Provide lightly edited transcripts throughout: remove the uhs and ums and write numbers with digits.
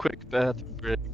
quick bathroom break.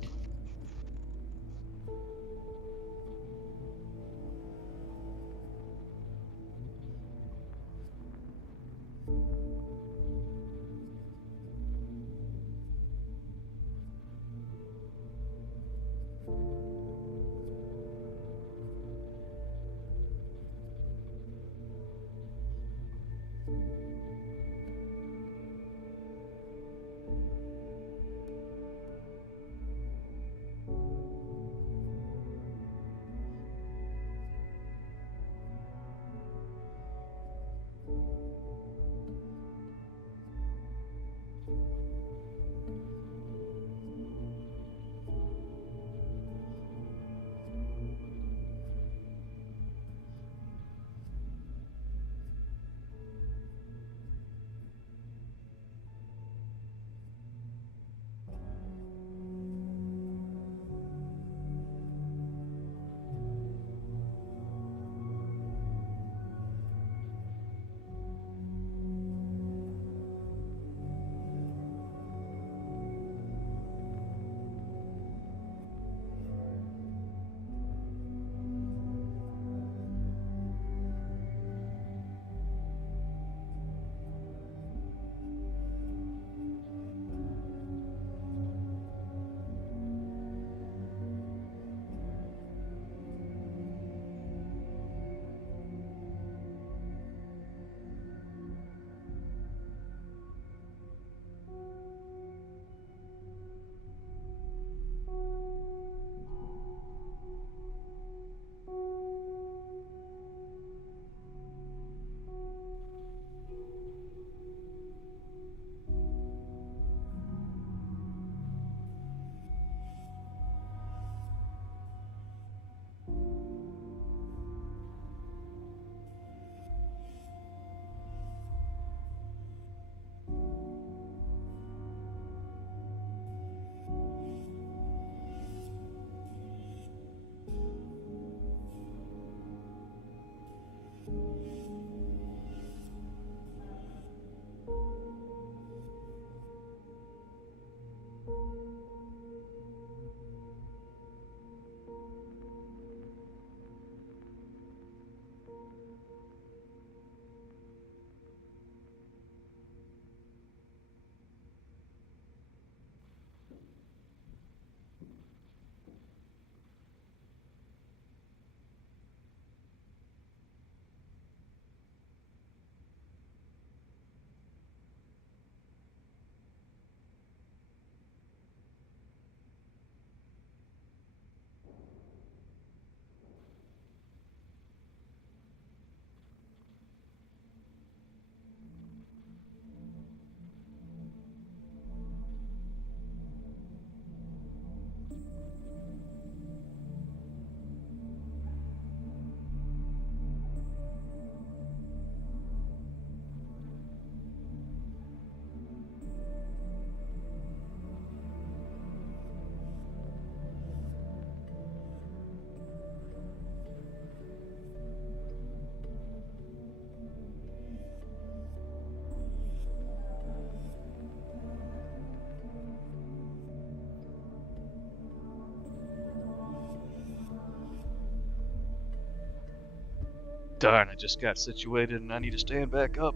Darn, I just got situated and I need to stand back up.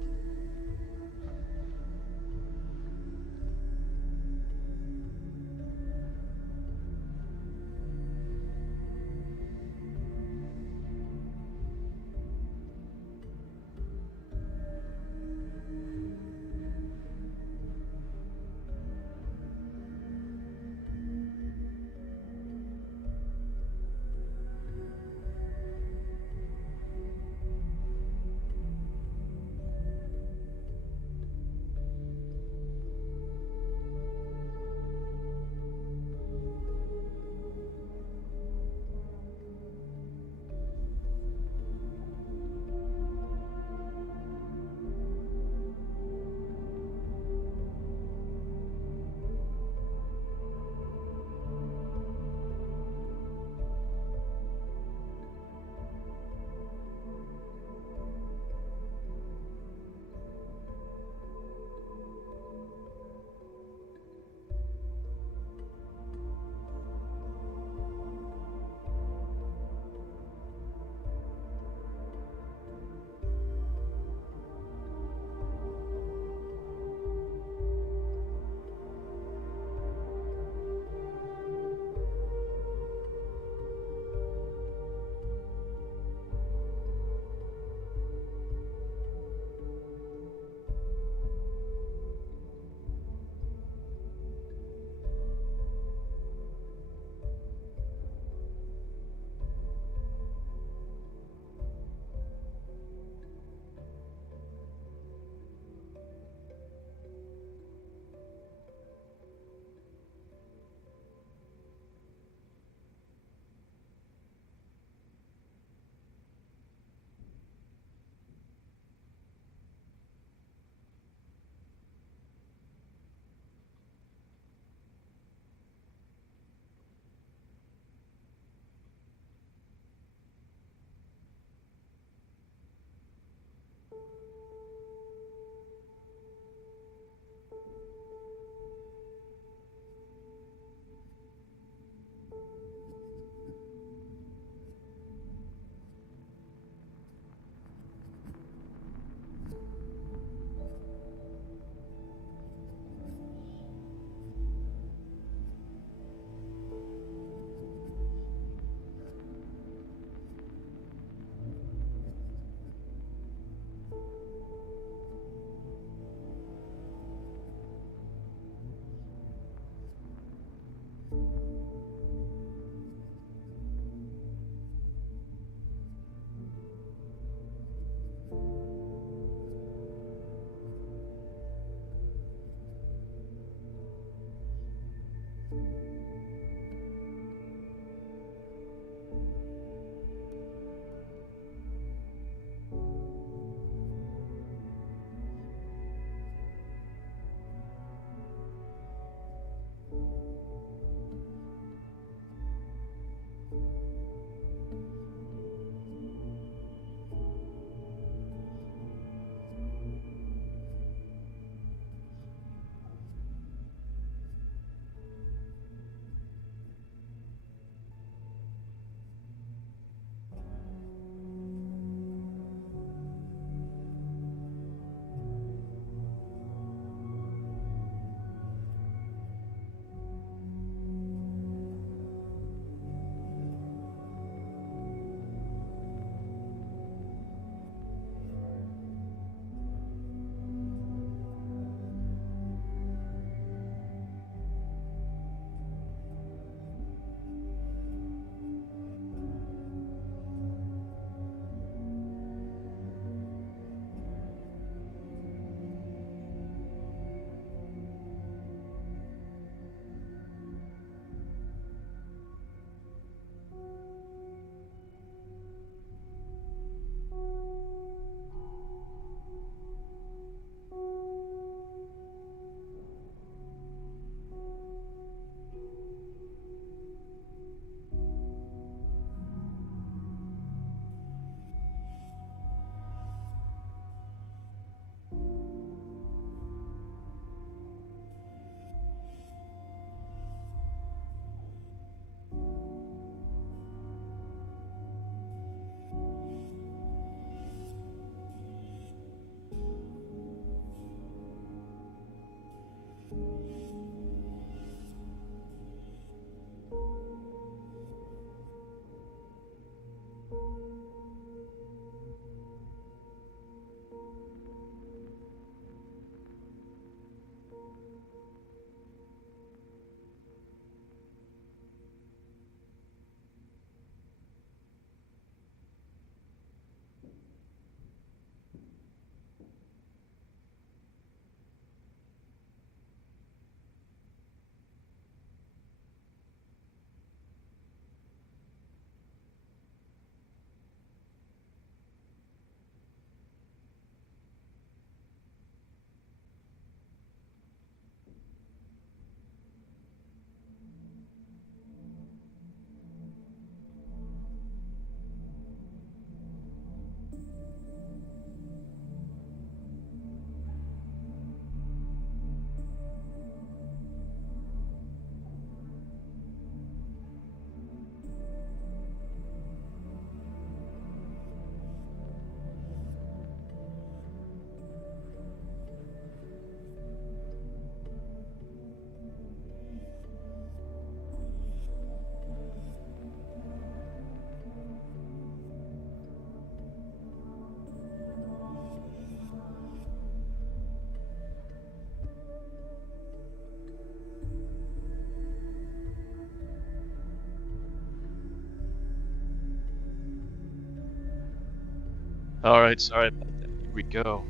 Alright, sorry about that. Here we go.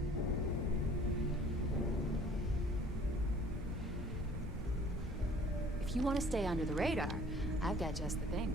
If you want to stay under the radar, I've got just the thing.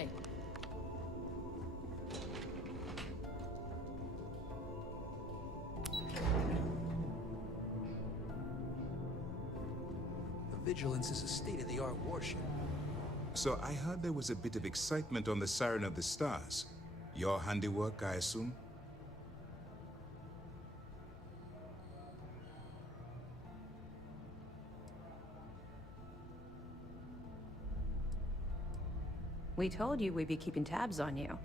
say? The Vigilance is a state-of-the-art warship. So I heard there was a bit of excitement on the Siren of the Stars. Your handiwork, I assume? We told you we'd be keeping tabs on you.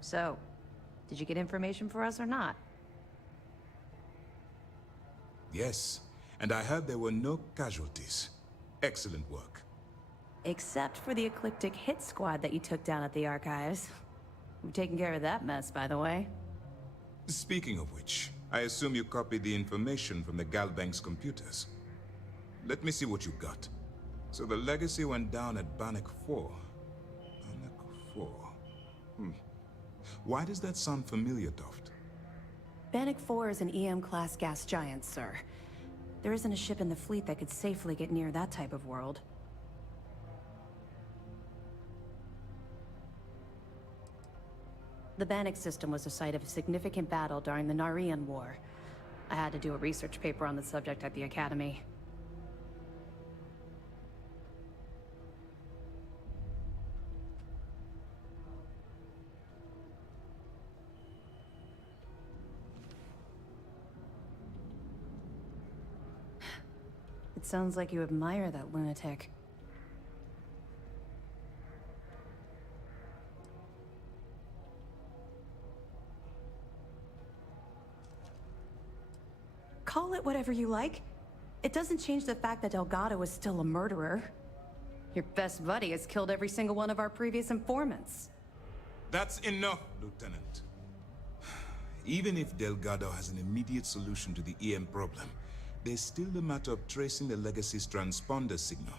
So, did you get information for us or not? Yes, and I heard there were no casualties. Excellent work. Except for the eclectic hit squad that you took down at the archives. We've taken care of that mess, by the way. Speaking of which, I assume you copied the information from the Galbank's computers. Let me see what you got. So the legacy went down at Bannock 4. Bannock 4. Why does that sound familiar, Toft? Bannock 4 is an EM-class gas giant, sir. There isn't a ship in the fleet that could safely get near that type of world. The Bannock system was the site of a significant battle during the Narian War. I had to do a research paper on the subject at the Academy. It sounds like you admire that lunatic. Call it whatever you like. It doesn't change the fact that Delgado is still a murderer. Your best buddy has killed every single one of our previous informants. That's enough, Lieutenant. Even if Delgado has an immediate solution to the EM problem, there's still the matter of tracing the Legacy's transponder signal.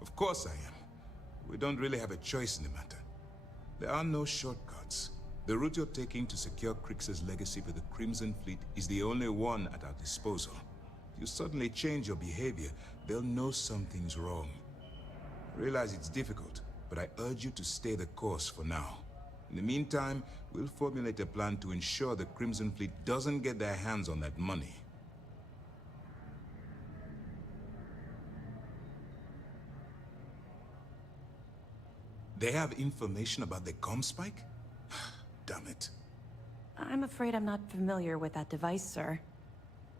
Of course I am. We don't really have a choice in the matter. There are no shortcuts. The route you're taking to secure Crix's legacy for the Crimson Fleet is the only one at our disposal. If you suddenly change your behavior, they'll know something's wrong. I realize it's difficult, but I urge you to stay the course for now. In the meantime, we'll formulate a plan to ensure the Crimson Fleet doesn't get their hands on that money. They have information about the ComSpike? Damn it. I'm afraid I'm not familiar with that device, sir.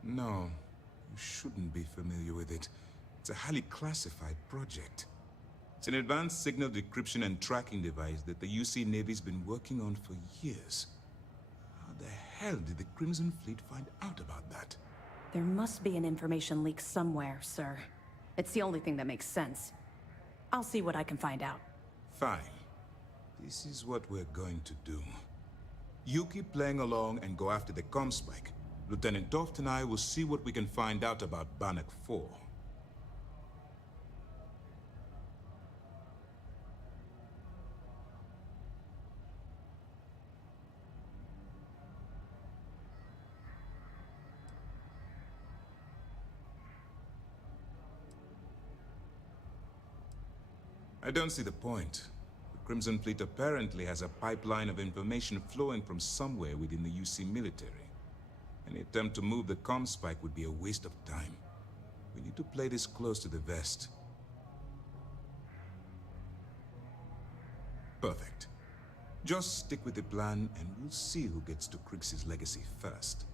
No, you shouldn't be familiar with it. It's a highly classified project. It's an advanced signal decryption and tracking device that the UC Navy's been working on for years. How the hell did the Crimson Fleet find out about that? There must be an information leak somewhere, sir. It's the only thing that makes sense. I'll see what I can find out. Fine. This is what we're going to do. You keep playing along and go after the ComSpike. Lieutenant Toft and I will see what we can find out about Bannock 4. I don't see the point. The Crimson Fleet apparently has a pipeline of information flowing from somewhere within the UC military. Any attempt to move the ComSpike would be a waste of time. We need to play this close to the vest. Perfect. Just stick with the plan and we'll see who gets to Crix's legacy first.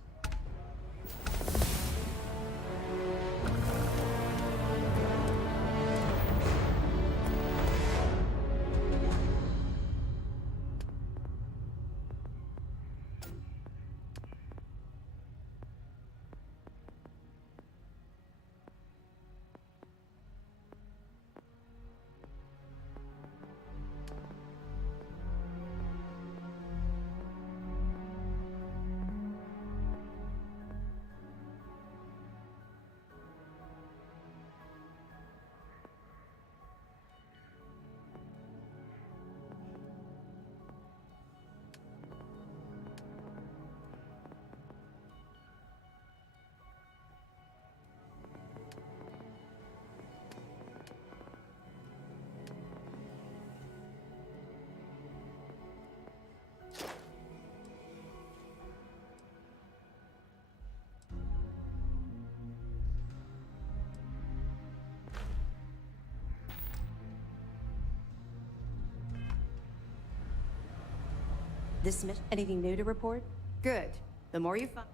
This mission, anything new to report? Good. The more you find...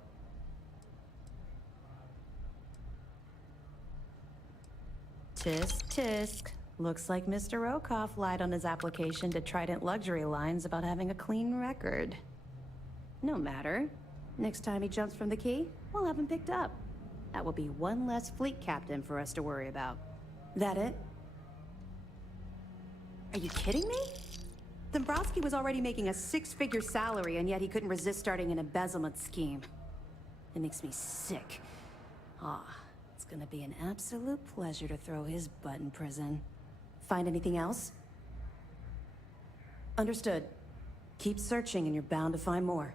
Tisk, tisk. Looks like Mr. Rokoff lied on his application to Trident Luxury Lines about having a clean record. No matter. Next time he jumps from the key, we'll have him picked up. That will be one less fleet captain for us to worry about. That it? Are you kidding me? Dombrowski was already making a six-figure salary, and yet he couldn't resist starting an embezzlement scheme. It makes me sick. It's gonna be an absolute pleasure to throw his butt in prison. Find anything else? Understood. Keep searching and you're bound to find more.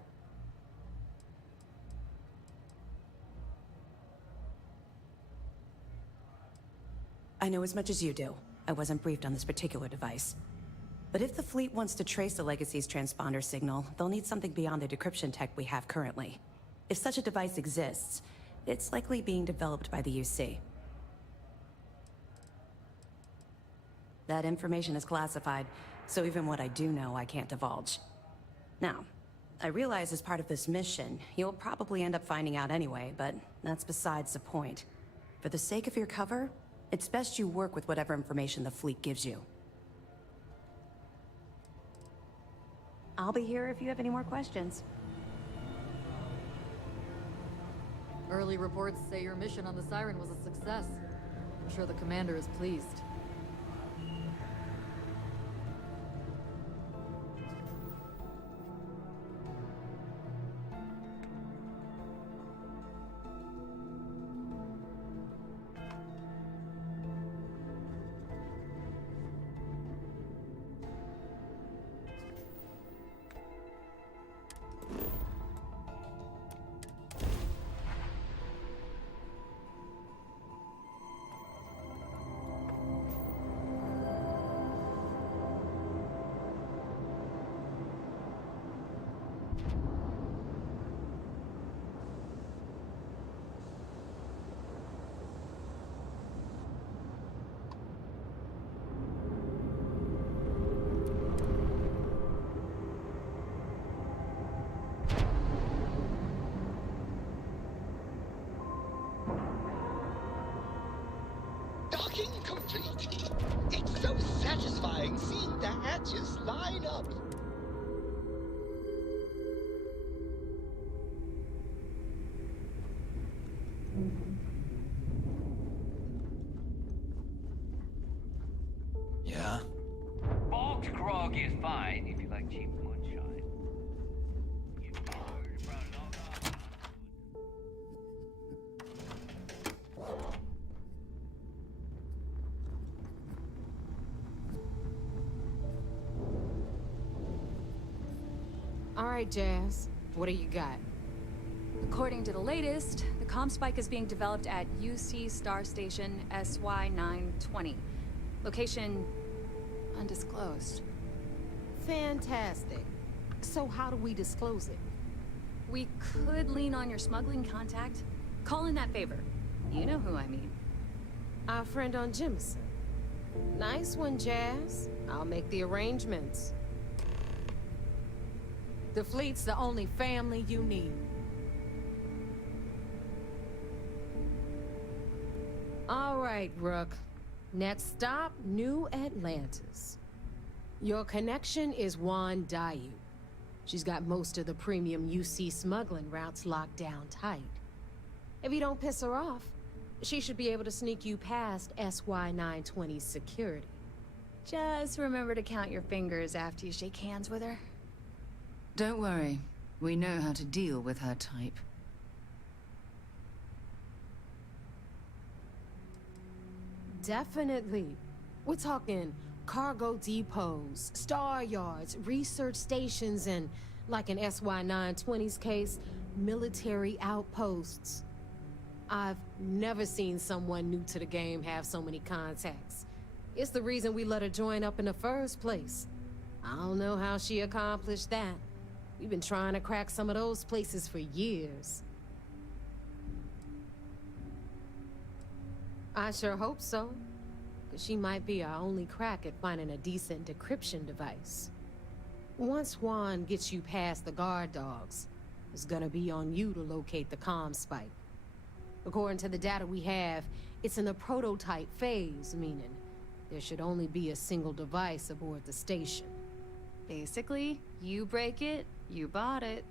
I know as much as you do. I wasn't briefed on this particular device. But if the fleet wants to trace the Legacy's transponder signal, they'll need something beyond the decryption tech we have currently. If such a device exists, it's likely being developed by the UC. That information is classified, so even what I do know, I can't divulge. Now, I realize as part of this mission, you'll probably end up finding out anyway, but that's besides the point. For the sake of your cover, it's best you work with whatever information the fleet gives you. I'll be here if you have any more questions. Early reports say your mission on the Siren was a success. I'm sure the commander is pleased. Docking complete. It's so satisfying seeing the hatches line up. Yeah? Bulk grog is fine if you like cheap moonshine. You heard about it all. All right, Jazz. What do you got? According to the latest, the comm spike is being developed at UC Star Station SY-920. Location undisclosed. Fantastic. So how do we disclose it? We could lean on your smuggling contact. Call in that favor. You know who I mean. Our friend on Jemison. Nice one, Jazz. I'll make the arrangements. The fleet's the only family you need. All right, Rook. Next stop, New Atlantis. Your connection is Juan Dayu. She's got most of the premium UC smuggling routes locked down tight. If you don't piss her off, she should be able to sneak you past SY-920's security. Just remember to count your fingers after you shake hands with her. Don't worry. We know how to deal with her type. Definitely. We're talking cargo depots, star yards, research stations, and, like in SY-920's case, military outposts. I've never seen someone new to the game have so many contacts. It's the reason we let her join up in the first place. I don't know how she accomplished that. We've been trying to crack some of those places for years. I sure hope so. 'Cause she might be our only crack at finding a decent decryption device. Once Juan gets you past the guard dogs, it's gonna be on you to locate the comm spike. According to the data we have, it's in the prototype phase, meaning there should only be a single device aboard the station. Basically, you break it, you bought it.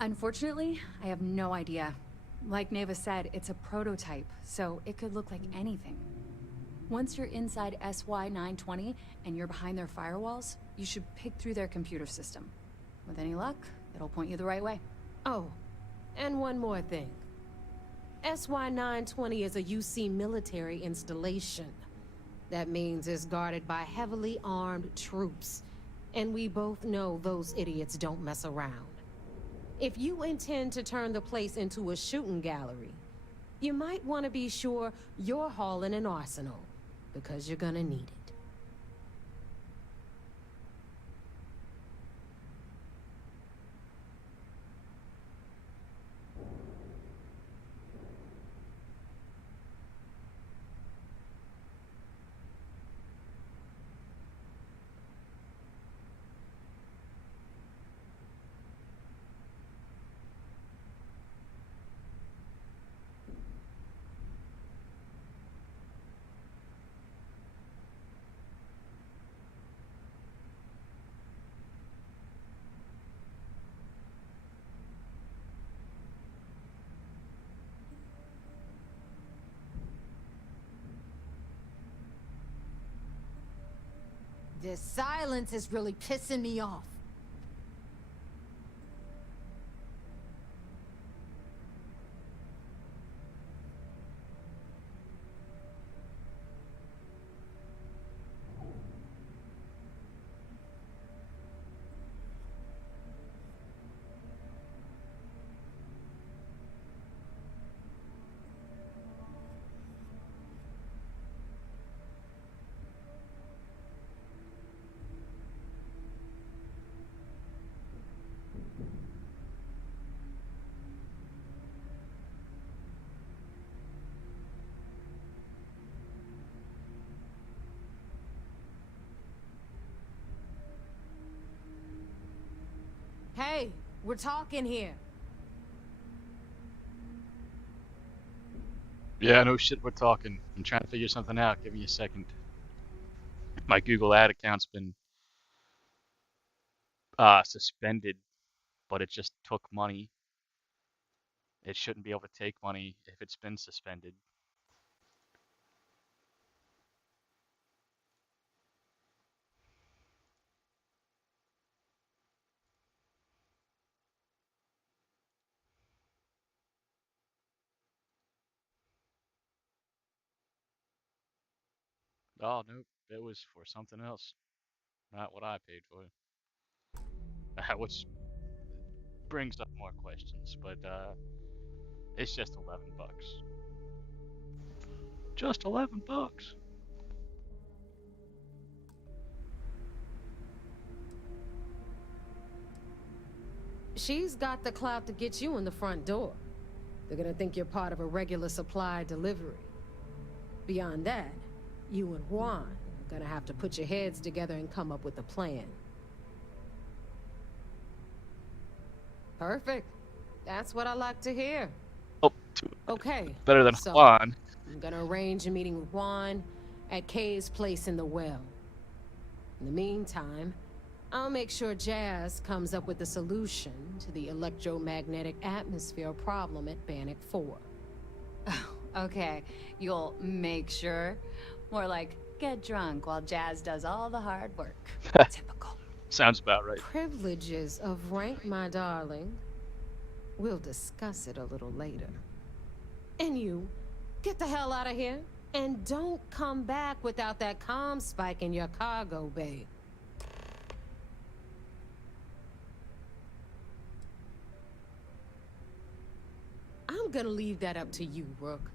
Unfortunately, I have no idea. Like Neva said, it's a prototype, so it could look like anything. Once you're inside SY-920 and you're behind their firewalls, you should pick through their computer system. With any luck, it'll point you the right way. Oh, and one more thing. SY-920 is a UC military installation. That means it's guarded by heavily armed troops. And we both know those idiots don't mess around. If you intend to turn the place into a shooting gallery, you might want to be sure you're hauling an arsenal, because you're gonna need it. This silence is really pissing me off. Hey, we're talking here. Yeah, no shit, we're talking. I'm trying to figure something out. Give me a second. My Google ad account's been suspended, but it just took money. It shouldn't be able to take money if it's been suspended. Oh, nope, it was for something else, not what I paid for. Which brings up more questions, but it's just 11 bucks. Just 11 bucks. She's got the clout to get you in the front door. They're gonna think you're part of a regular supply delivery. Beyond that, you and Juan are gonna have to put your heads together and come up with a plan. Perfect. That's what I like to hear. Oh, Okay. better than so Juan. I'm gonna arrange a meeting with Juan at Kay's place in the well. In the meantime, I'll make sure Jazz comes up with a solution to the electromagnetic atmosphere problem at Bannock 4. Okay, you'll make sure. More like, get drunk while Jazz does all the hard work. Typical. Sounds about right. Privileges of rank, my darling. We'll discuss it a little later. And you, get the hell out of here. And don't come back without that comm spike in your cargo bay. I'm gonna leave that up to you, Rook.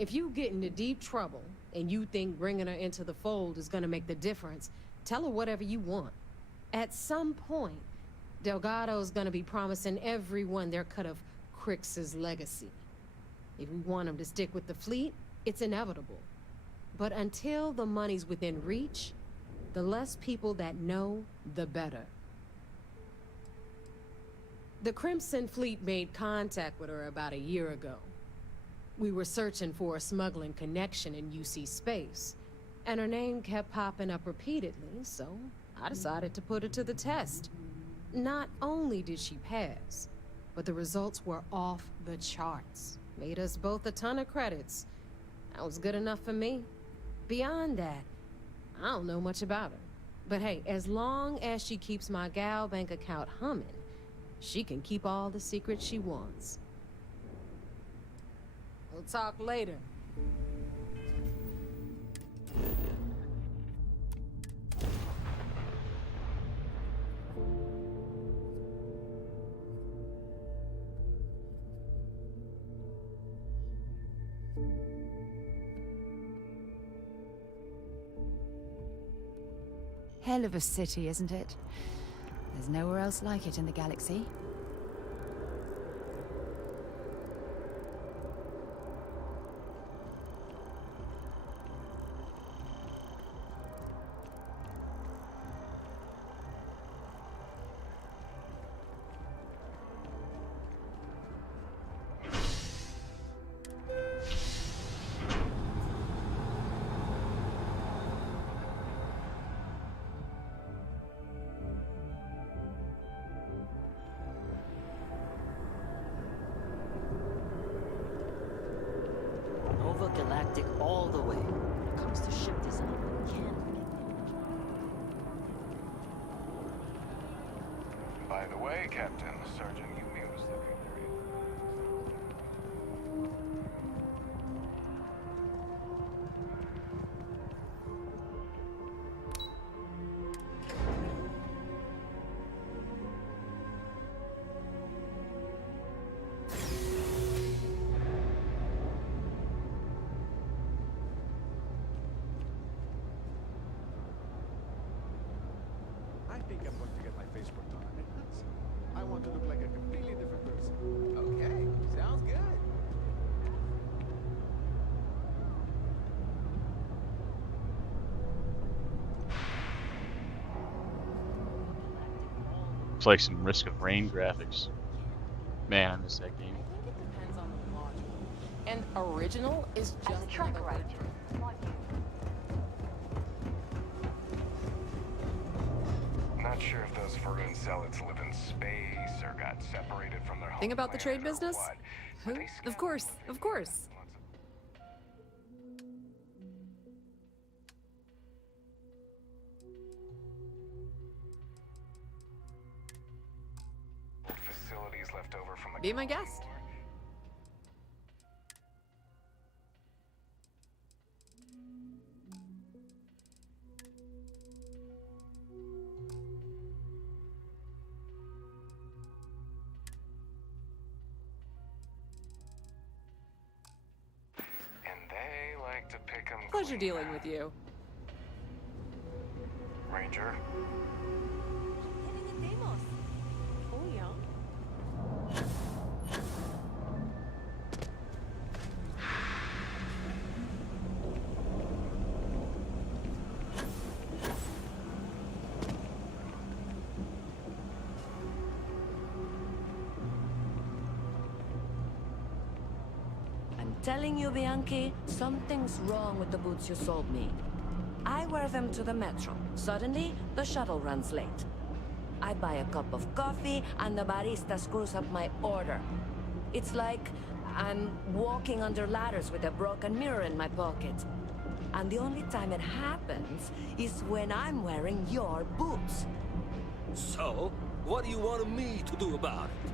If you get into deep trouble, and you think bringing her into the fold is gonna make the difference, tell her whatever you want. At some point, Delgado's gonna be promising everyone their cut of Crix's legacy. If we want him to stick with the fleet, it's inevitable. But until the money's within reach, the less people that know, the better. The Crimson Fleet made contact with her about a year ago. We were searching for a smuggling connection in UC space, and her name kept popping up repeatedly, so I decided to put her to the test. Not only did she pass, but the results were off the charts. Made us both a ton of credits. That was good enough for me. Beyond that, I don't know much about her. But hey, as long as she keeps my gal bank account humming, she can keep all the secrets she wants. We'll talk later. Hell of a city, isn't it? There's nowhere else like it in the galaxy. Galactic all the way. When it comes to ship design, you can't forget that. By the way, Captain, Sergeant Yumi was looking for you. I think I'm going to get my face worked on. I want to look like a completely different person. Okay, sounds good. Looks like some Risk of Rain graphics. Man, I miss that game. I think it depends on the module. And original is just another version. Not sure if those Vermin zealots live in space or got separated from their home. Thing about the trade planet or business? what. Of course, of course. Facilities left over from the Be my guest. To pick 'em Pleasure clean. dealing with you. Ranger. Telling you, Bianchi, something's wrong with the boots you sold me. I wear them to the metro. Suddenly, the shuttle runs late. I buy a cup of coffee, and the barista screws up my order. It's like I'm walking under ladders with a broken mirror in my pocket. And the only time it happens is when I'm wearing your boots. So, what do you want me to do about it?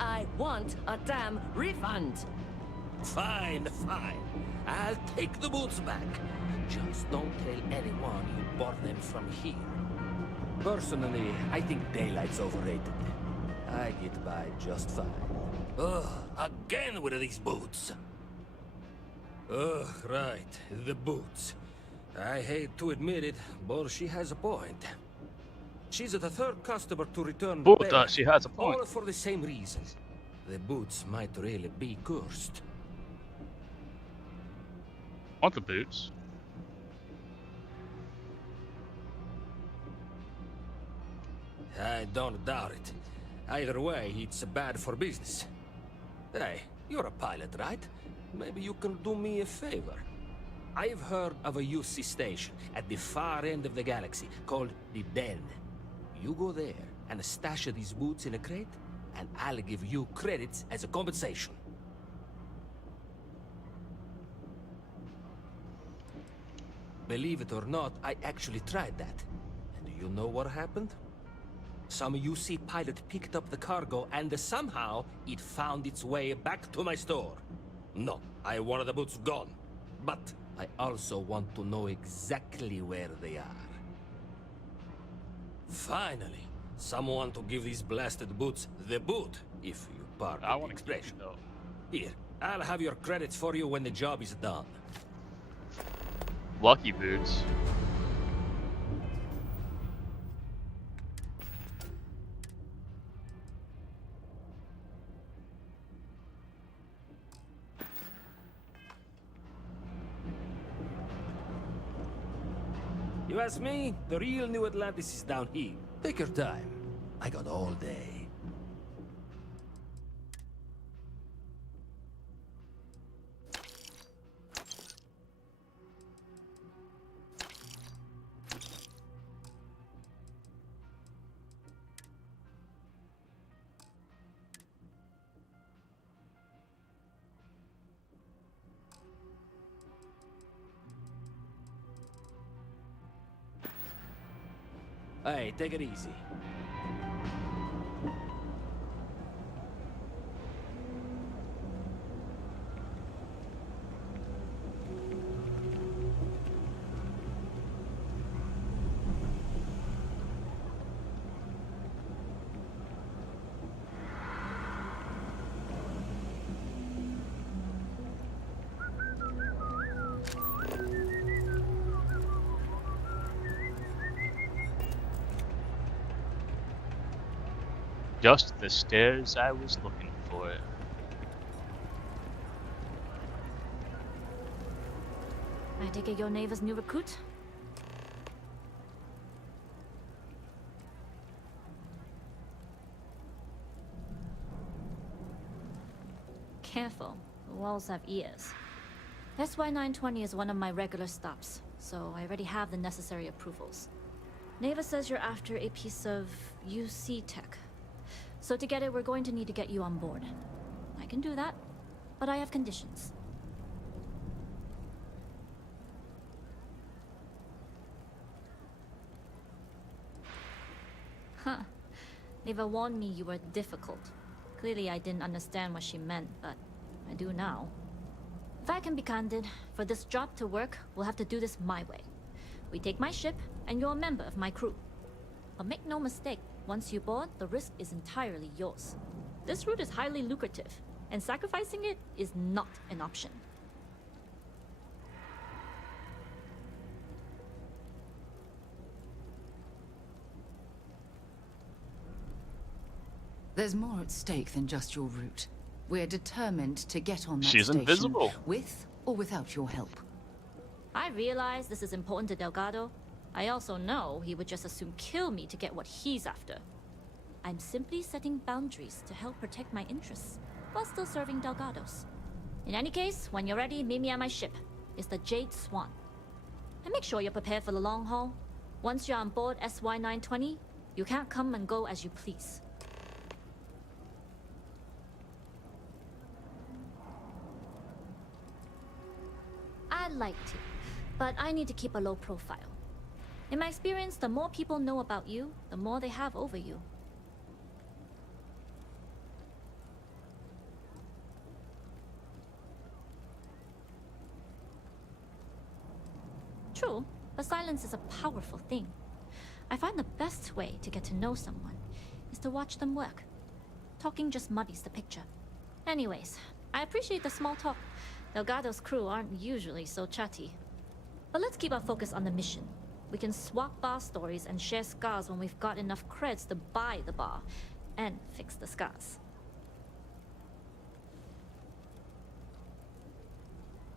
I want a damn refund. Fine, fine. I'll take the boots back. Just don't tell anyone you bought them from here. Personally, I think daylight's overrated. I get by just fine. Ugh, again with these boots. Ugh, right, the boots. I hate to admit it, but she has a point. She's the third customer to return the But she has a point. all for the same reason. The boots might really be cursed. Want the boots? I don't doubt it. Either way, it's bad for business. Hey, you're a pilot, right? Maybe you can do me a favor. I've heard of a UC station at the far end of the galaxy called the Den. You go there and stash these boots in a crate, and I'll give you credits as a compensation. Believe it or not, I actually tried that. And do you know what happened? Some UC pilot picked up the cargo and somehow it found its way back to my store. No, I wanted the boots gone. But I also want to know exactly where they are. Finally, someone to give these blasted boots the boot, if you pardon the expression. Here, I'll have your credits for you when the job is done. Lucky boots. You ask me, the real New Atlantis is down here. Take your time. I got all day. Hey, take it easy. Just the stairs I was looking for. I take it you're Neva's new recruit? Careful, the walls have ears. SY-920 is one of my regular stops, so I already have the necessary approvals. Neva says you're after a piece of UC tech. So to get it, we're going to need to get you on board. I can do that, but I have conditions. Huh. Neva warned me you were difficult. Clearly I didn't understand what she meant, but I do now. If I can be candid, for this job to work, we'll have to do this my way. We take my ship, and you're a member of my crew. But make no mistake, once you board, the risk is entirely yours. This route is highly lucrative, and sacrificing it is not an option. There's more at stake than just your route. We're determined to get on that She's station, invisible. with or without your help. I realize this is important to Delgado. I also know he would just as soon kill me to get what he's after. I'm simply setting boundaries to help protect my interests, while still serving Delgado's. In any case, when you're ready, meet me at my ship. It's the Jade Swan. And make sure you're prepared for the long haul. Once you're on board SY-920, you can't come and go as you please. I'd like to, but I need to keep a low profile. In my experience, the more people know about you, the more they have over you. True, but silence is a powerful thing. I find the best way to get to know someone is to watch them work. Talking just muddies the picture. Anyways, I appreciate the small talk. Delgado's crew aren't usually so chatty. But let's keep our focus on the mission. We can swap bar stories and share scars when we've got enough creds to buy the bar and fix the scars.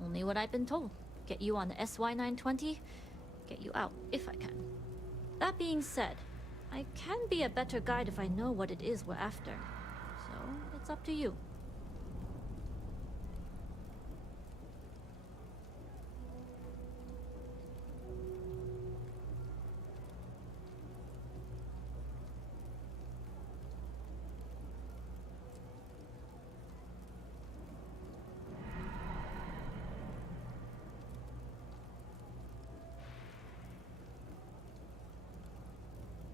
Only what I've been told. Get you on the SY-920, get you out if I can. That being said, I can be a better guide if I know what it is we're after. So, it's up to you.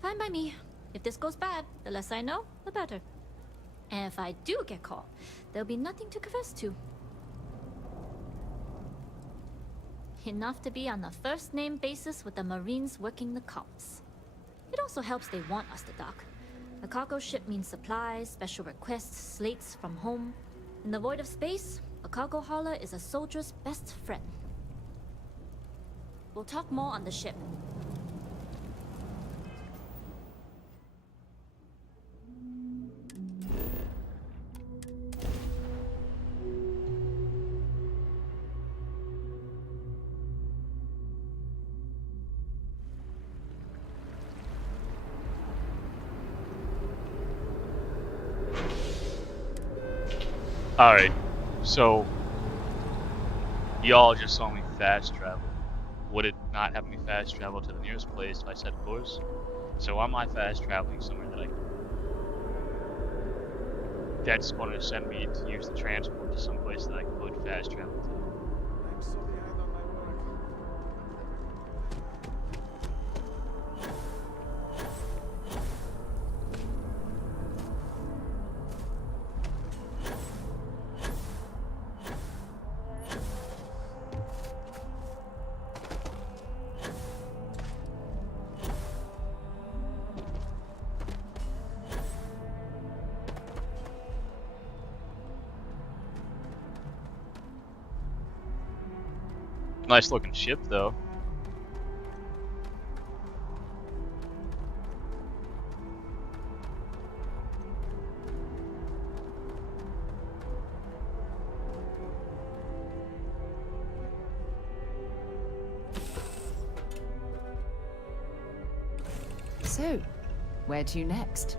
Fine by me. If this goes bad, the less I know, the better. And if I do get caught, there'll be nothing to confess to. Enough to be on a first-name basis with the Marines working the cops. It also helps they want us to dock. A cargo ship means supplies, special requests, slates from home. In the void of space, a cargo hauler is a soldier's best friend. We'll talk more on the ship. Alright, so y'all just saw me fast travel. Would it not have me fast travel to the nearest place if I set course? So am I fast traveling somewhere that's going to send me to use the transport to some place that I could fast travel to? I'm so behind on my work. Nice looking ship though. So, where to next?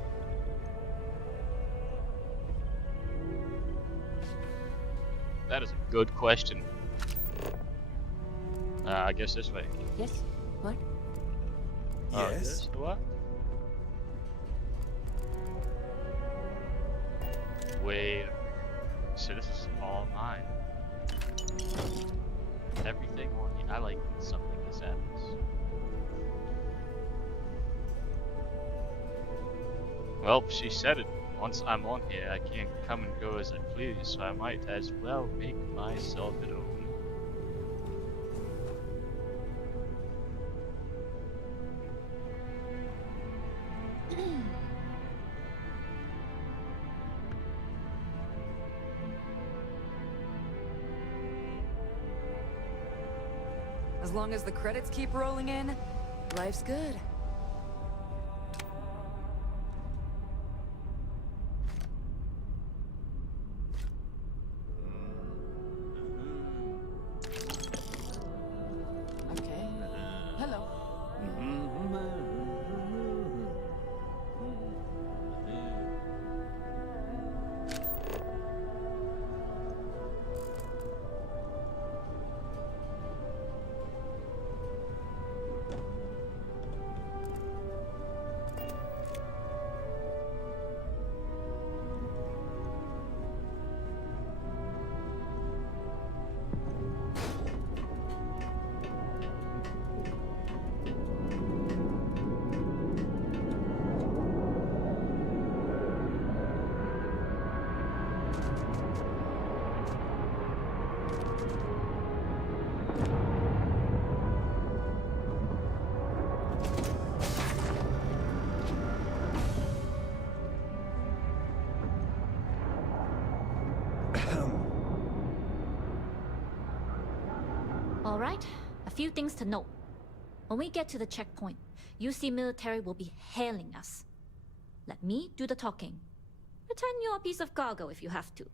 That is a good question. I guess this way. Yes? What? Yes? This, what? Wait. So this is all mine. Everything on me. I like something this happens. Well, she said it. Once I'm on here, I can't come and go as I please, so I might as well make myself at home. As long as the credits keep rolling in, life's good. Okay. Hello. Alright, a few things to note. When we get to the checkpoint, UC military will be hailing us. Let me do the talking. Pretend you're a piece of cargo if you have to.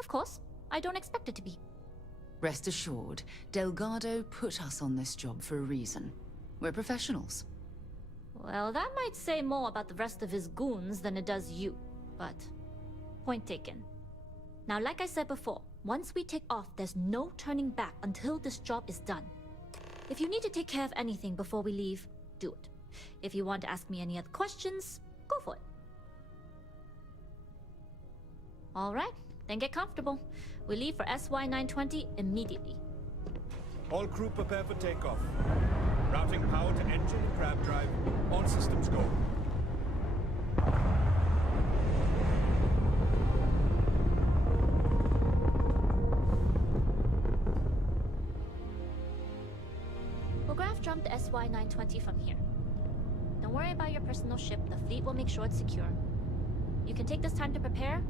Of course, I don't expect it to be. Rest assured, Delgado put us on this job for a reason. We're professionals. Well, that might say more about the rest of his goons than it does you, but point taken. Now, like I said before, once we take off, there's no turning back until this job is done. If you need to take care of anything before we leave, do it. If you want to ask me any other questions, go for it. Alright, then get comfortable. We leave for SY-920 immediately. All crew prepare for takeoff. Routing power to engine and crab drive. All systems go. We'll graph jump the SY-920 from here. Don't worry about your personal ship. The fleet will make sure it's secure. You can take this time to prepare.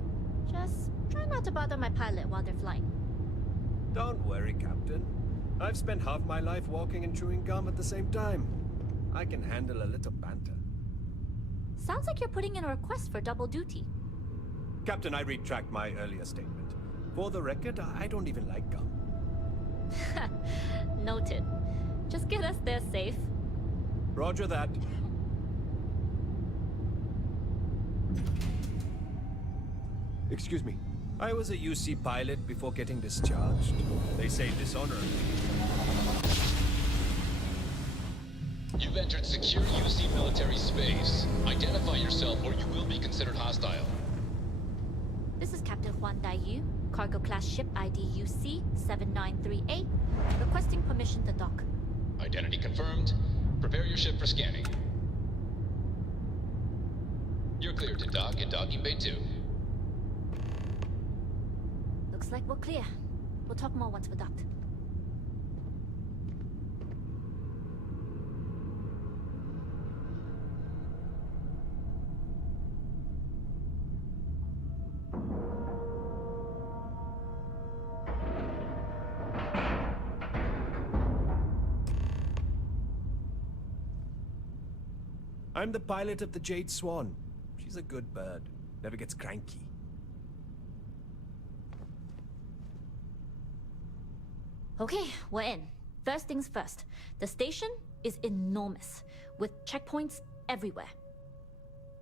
Just try not to bother my pilot while they're flying. Don't worry, Captain. I've spent half my life walking and chewing gum at the same time. I can handle a little banter. Sounds like you're putting in a request for double duty. Captain, I retract my earlier statement. For the record, I don't even like gum. Noted. Just get us there safe. Roger that. Excuse me. I was a UC pilot before getting discharged. They say dishonorably. You've entered secure UC military space. Identify yourself or you will be considered hostile. This is Captain Huan Daiyu, cargo class ship ID UC-7938, requesting permission to dock. Identity confirmed. Prepare your ship for scanning. You're cleared to dock at docking bay 2. Looks like we're clear. We'll talk more once we're docked. I'm the pilot of the Jade Swan. She's a good bird. Never gets cranky. Okay, we're in. First things first. The station is enormous, with checkpoints everywhere.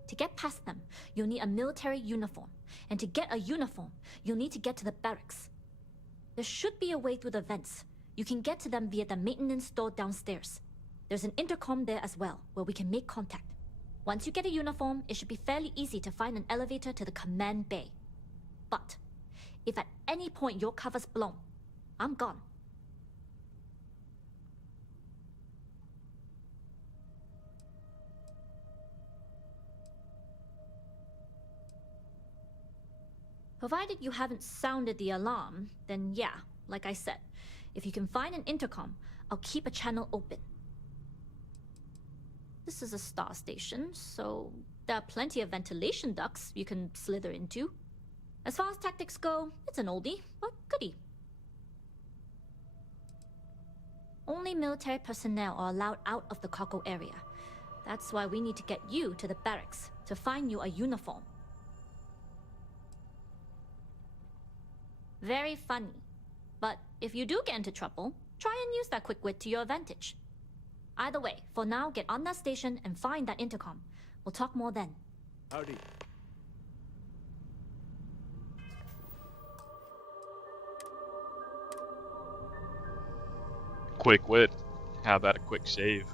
To get past them, you'll need a military uniform. And to get a uniform, you'll need to get to the barracks. There should be a way through the vents. You can get to them via the maintenance store downstairs. There's an intercom there as well, where we can make contact. Once you get a uniform, it should be fairly easy to find an elevator to the command bay. But if at any point your cover's blown, I'm gone. Provided you haven't sounded the alarm, then yeah, like I said, if you can find an intercom, I'll keep a channel open. This is a star station, so there are plenty of ventilation ducts you can slither into. As far as tactics go, it's an oldie, but goodie. Only military personnel are allowed out of the cargo area. That's why we need to get you to the barracks to find you a uniform. Very funny. But if you do get into trouble, try and use that quick wit to your advantage. Either way, for now, get on that station and find that intercom. We'll talk more then. Howdy. Quick wit. How about a quick save?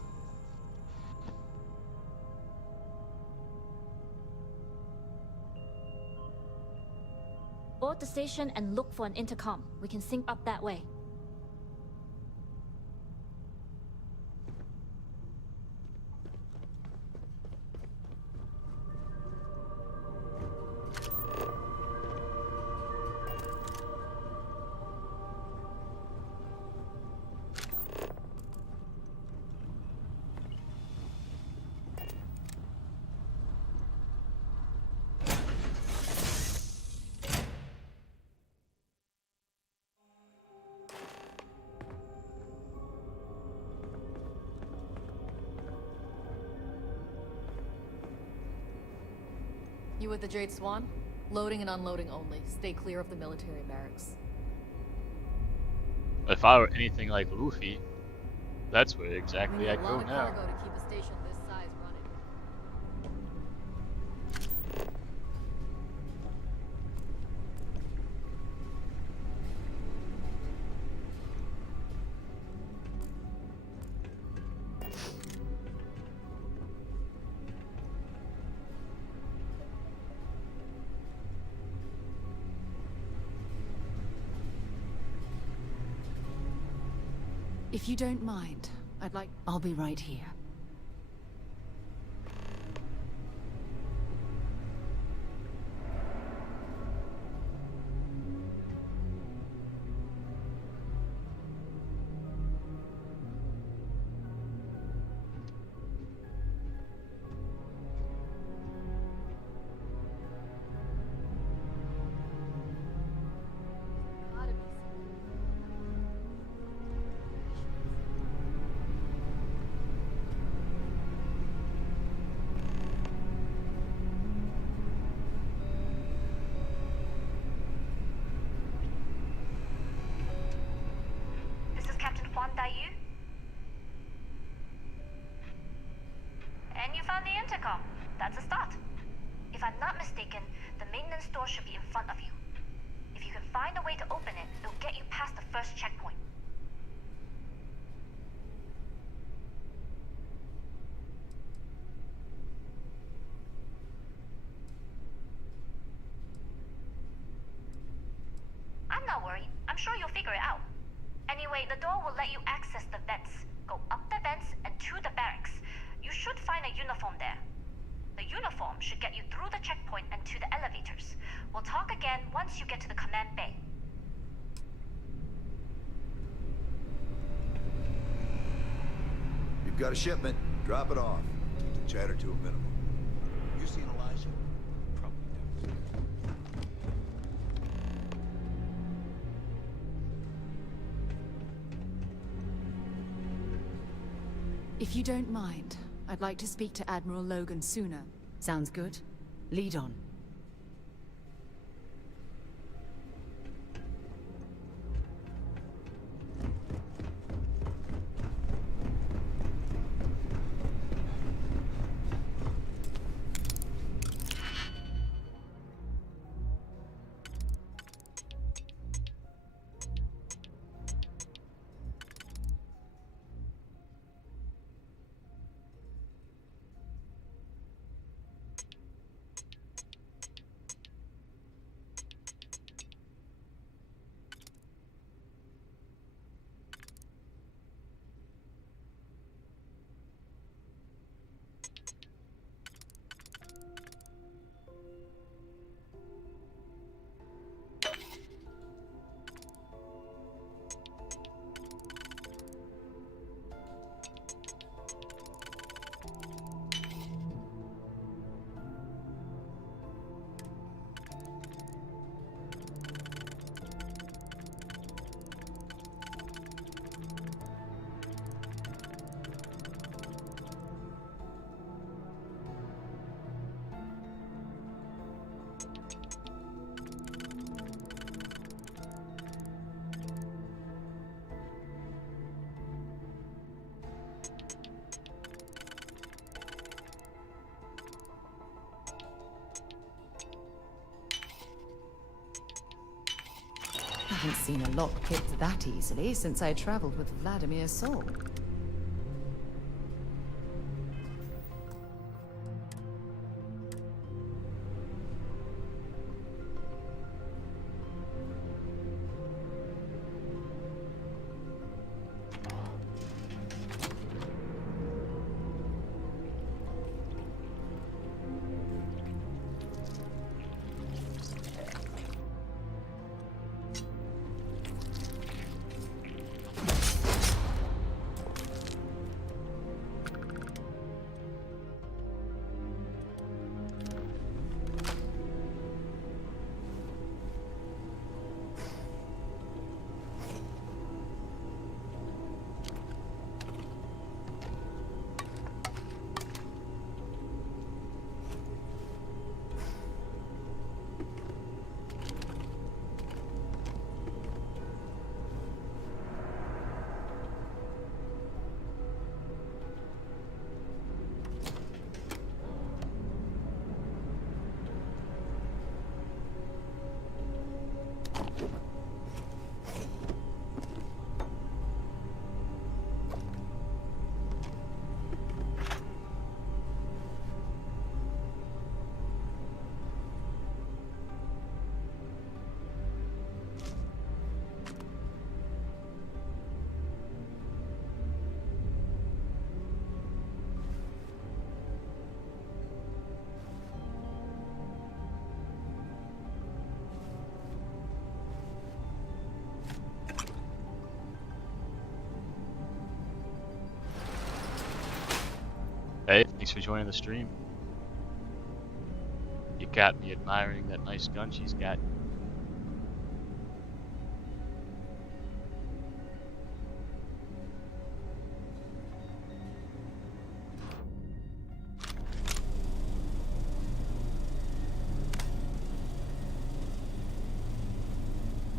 Board the station and look for an intercom. We can sync up that way. You with the Jade Swan? Loading and unloading only. Stay clear of the military barracks. If I were anything like Luffy, that's where We exactly need a I'd go lot of now. cargo to keep a station this size running. If you don't mind, I'll be right here. Gotta be This is Captain Huan Daiyu. And you found the intercom. That's a start. If I'm not mistaken, the maintenance door should be in front of you. If you can find a way to open it, it'll get you past the first checkpoint. I'm not worried. I'm sure you'll figure it out. Anyway, the door will let you access the vents. Go up the vents and to the barracks. You should find a uniform there. The uniform should get you through the checkpoint and to the elevators. We'll talk again once you get to the command bay. You've got a shipment. Drop it off. Chatter to a minimum. You seen Elijah? Probably never. If you don't mind, I'd like to speak to Admiral Logan sooner. Sounds good? Lead on. Haven't seen a lock picked that easily since I traveled with Vladimir Sol. Thanks for joining the stream. You got me admiring that nice gun she's got.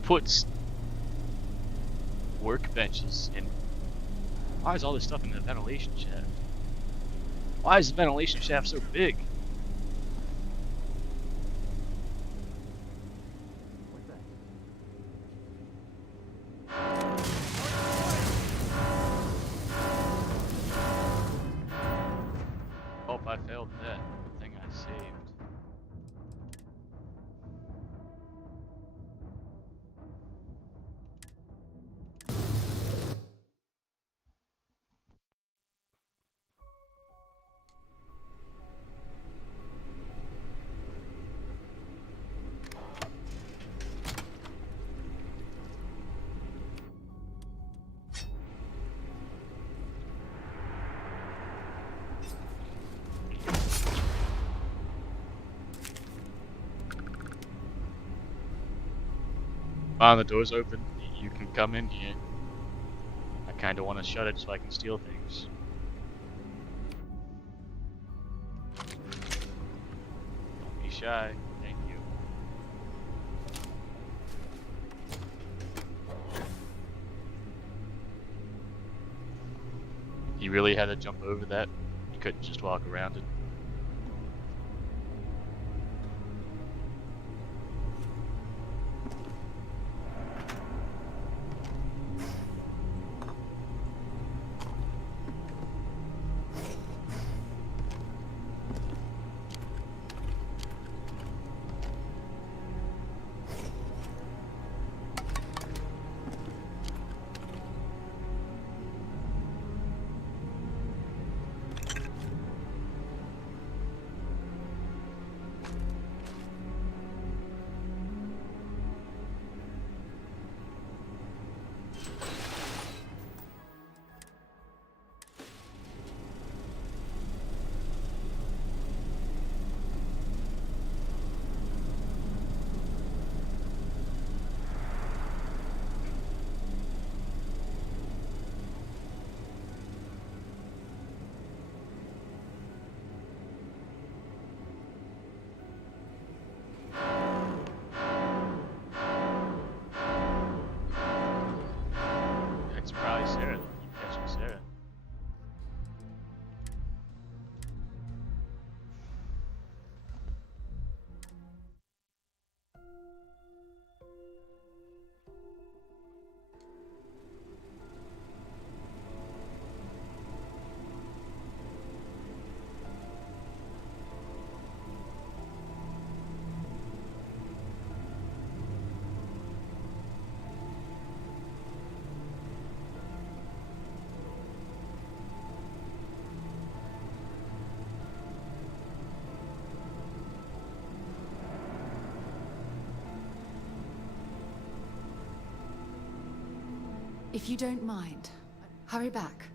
Puts workbenches in. Why is all this stuff in the ventilation shaft? Why is the ventilation shaft so big? Oh, I failed that thing I saved. The door's open. You can come in here. I kind of want to shut it so I can steal things. Don't be shy. Thank you. You really had to jump over that? You couldn't just walk around it? It's probably Sarah. Keep catching Sarah. If you don't mind, hurry back.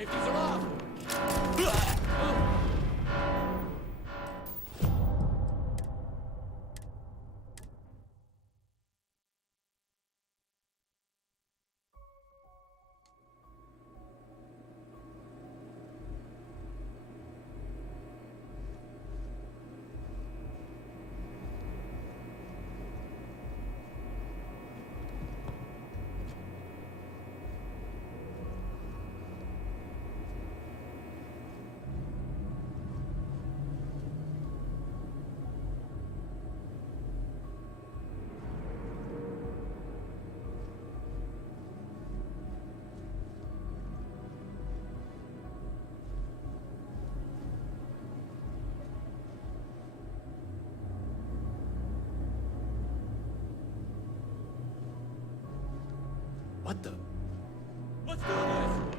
Safeties are off! What the? Let's do this!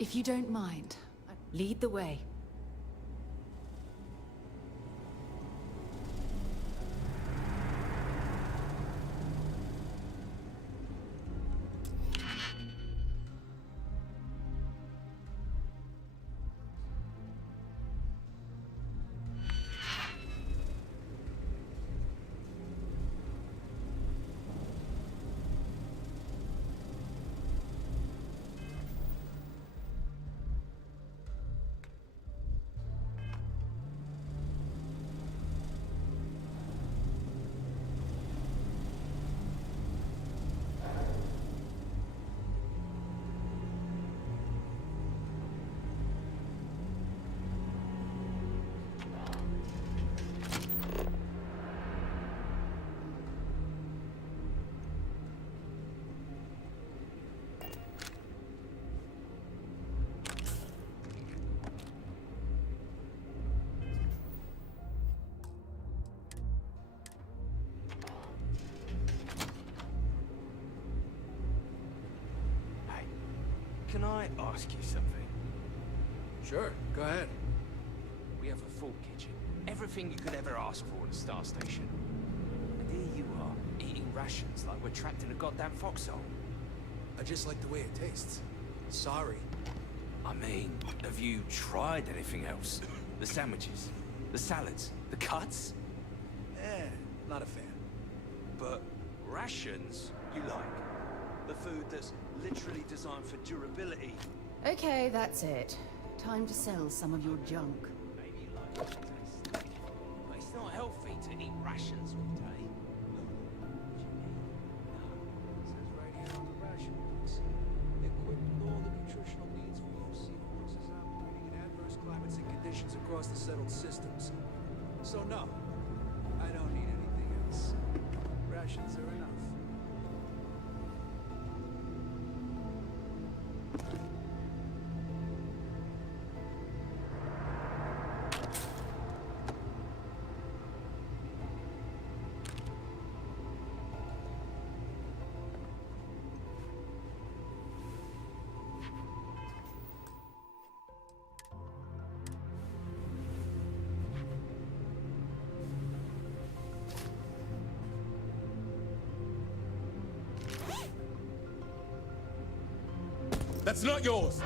If you don't mind, lead the way. Can I ask you something? Sure, go ahead. We have a full kitchen. Everything you could ever ask for in a star station. And here you are, eating rations like we're trapped in a goddamn foxhole. I just like the way it tastes. Sorry. I mean, have you tried anything else? The sandwiches, the salads, the cuts? Not a fan. But rations, you like? The food that's literally designed for durability. Okay, that's it. Time to sell some of your junk. Maybe you like the taste. But it's not healthy to eat rations all day. Says right here on the ration box. Equipped with all the nutritional needs for UC forces operating in adverse climates and conditions across the settled systems. So no, I don't need anything else. Rations are enough. That's not yours!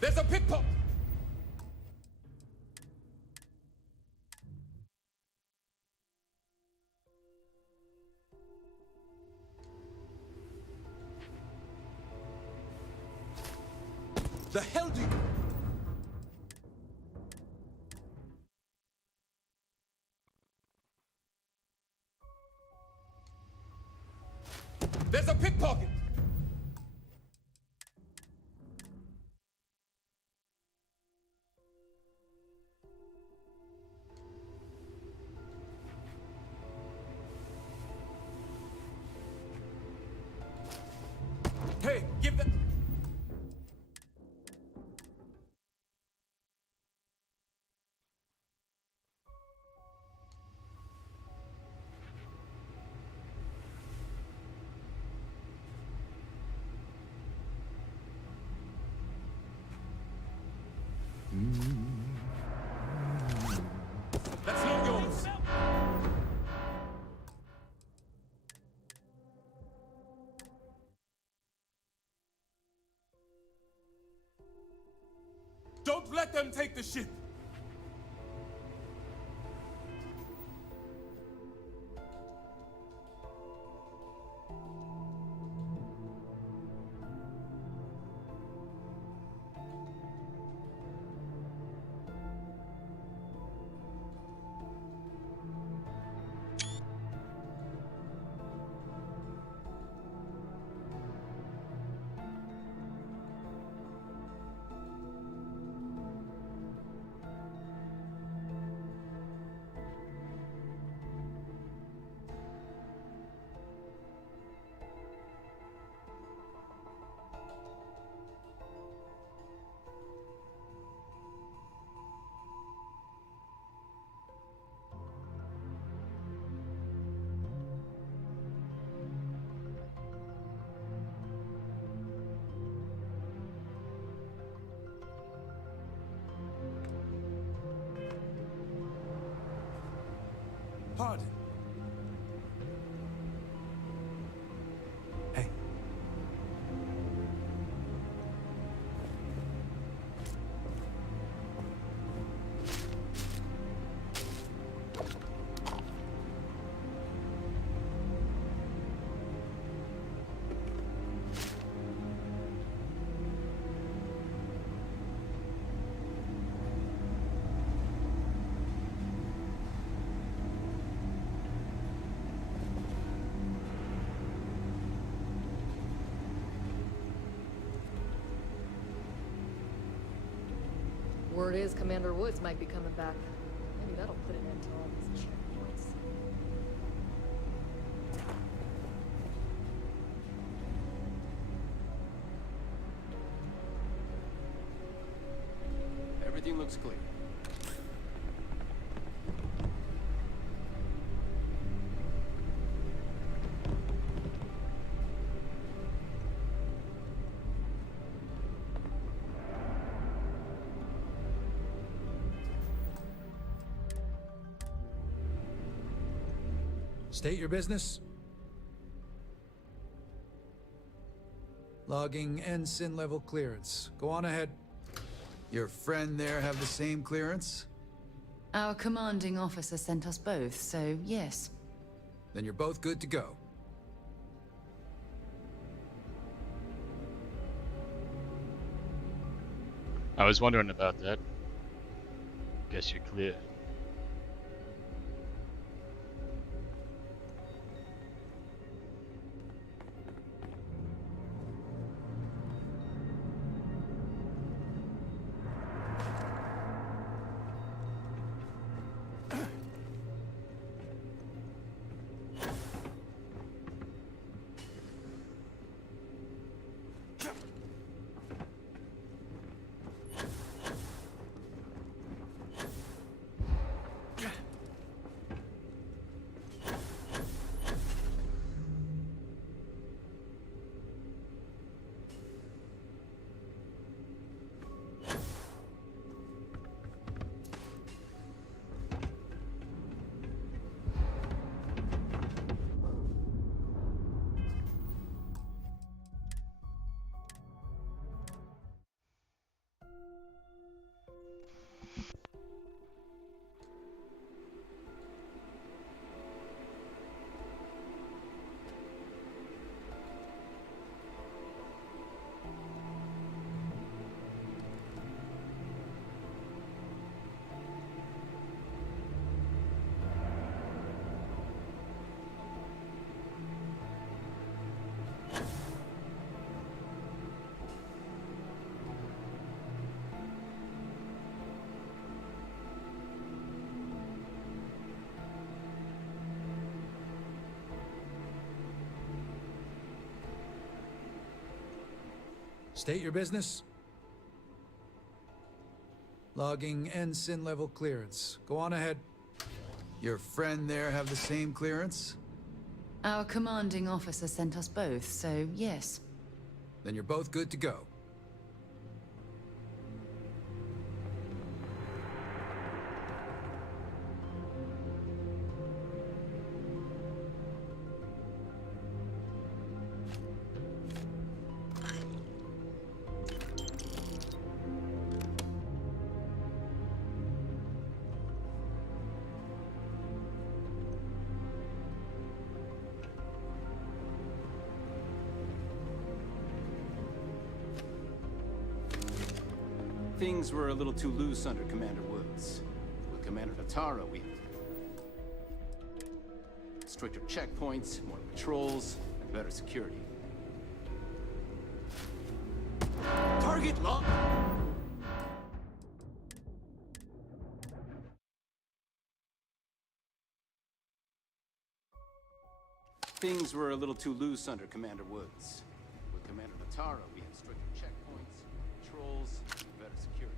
There's a pickpocket! The hell do you... There's a pickpocket! Hey, give the... That's not yours! Don't let them take the ship! pardon. Hey. Word is Commander Woods might be coming back. Maybe that'll put an end to all these checkpoints. Everything looks clear. State your business. Logging ensign level clearance. Go on ahead. Your friend there have the same clearance? Our commanding officer sent us both, so yes. Then you're both good to go. I was wondering about that. Guess you're clear. State your business. Logging ensign level clearance. Go on ahead. Your friend there have the same clearance? Our commanding officer sent us both, so yes. Then you're both good to go. Things were a little too loose under Commander Woods. With Commander Natara, we... stricter checkpoints, more patrols, and better security. Target locked! Things were a little too loose under Commander Woods. With Commander Natara, we had stricter checkpoints, patrols, and better security.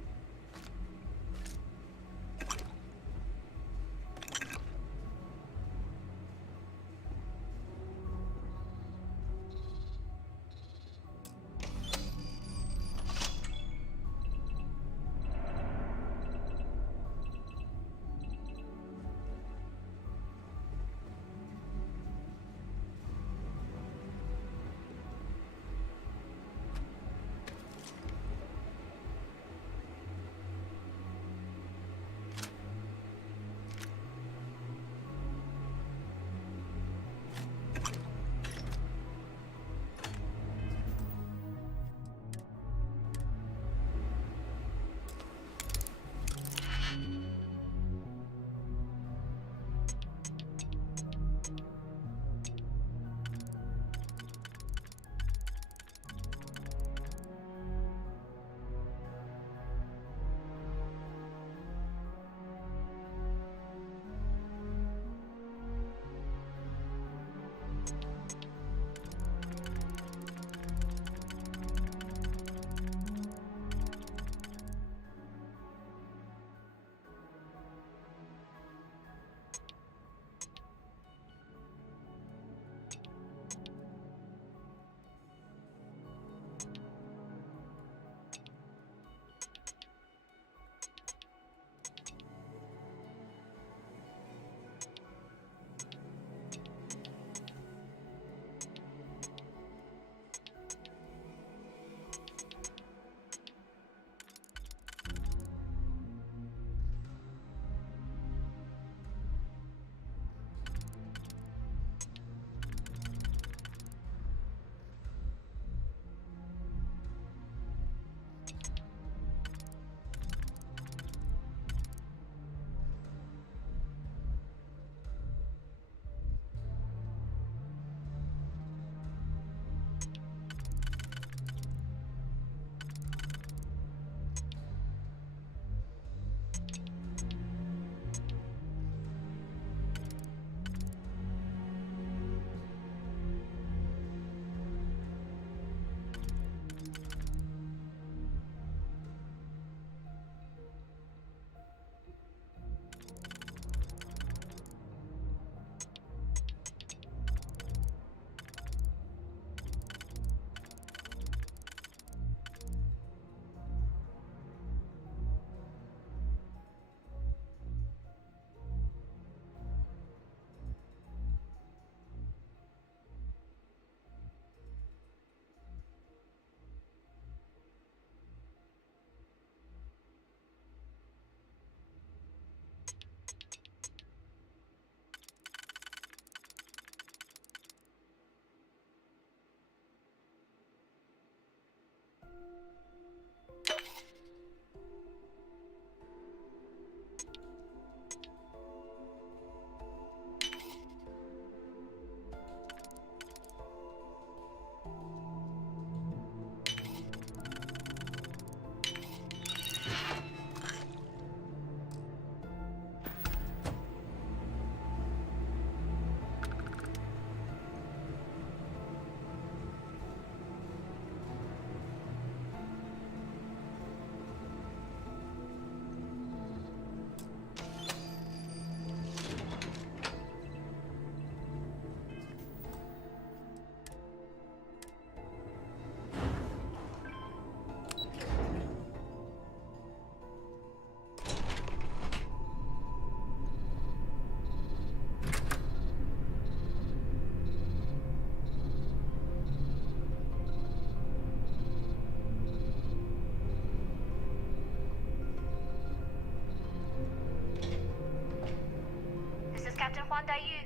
Captain Huan Daiyu?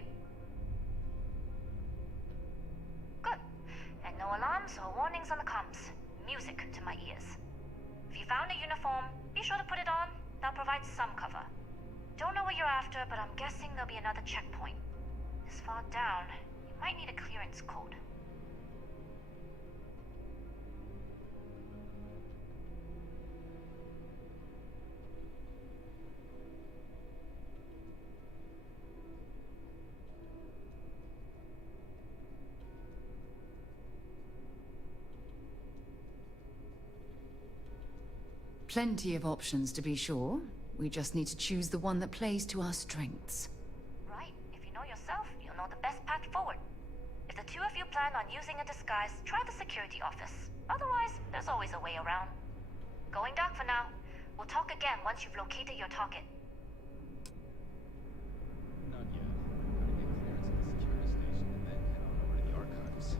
Good. And no alarms or warnings on the comms. Music to my ears. If you found a uniform, be sure to put it on. That'll provide some cover. Don't know what you're after, but I'm guessing there'll be another checkpoint. This far down, you might need a clearance code. Plenty of options, to be sure. We just need to choose the one that plays to our strengths. Right. If you know yourself, you'll know the best path forward. If the two of you plan on using a disguise, try the security office. Otherwise, there's always a way around. Going dark for now. We'll talk again once you've located your target. Not yet. Gotta get clearance at the security station and then head on over to the archives.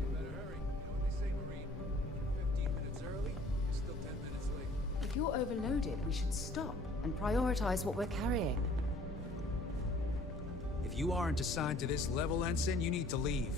You better hurry. You know what they say, Marine? If you're 15 minutes early, you're still 10 minutes late. If you're overloaded, we should stop and prioritize what we're carrying. If you aren't assigned to this level, Ensign, you need to leave.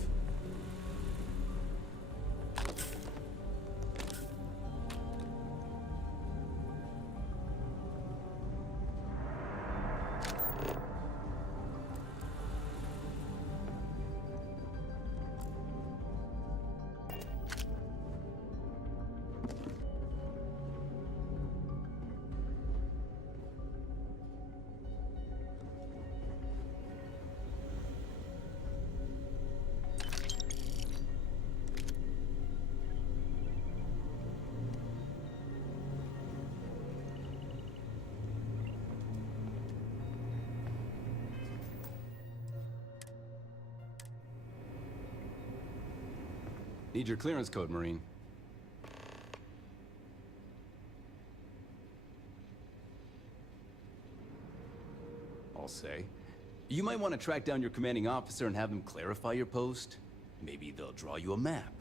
Need your clearance code, Marine. I'll say. You might want to track down your commanding officer and have them clarify your post. Maybe they'll draw you a map.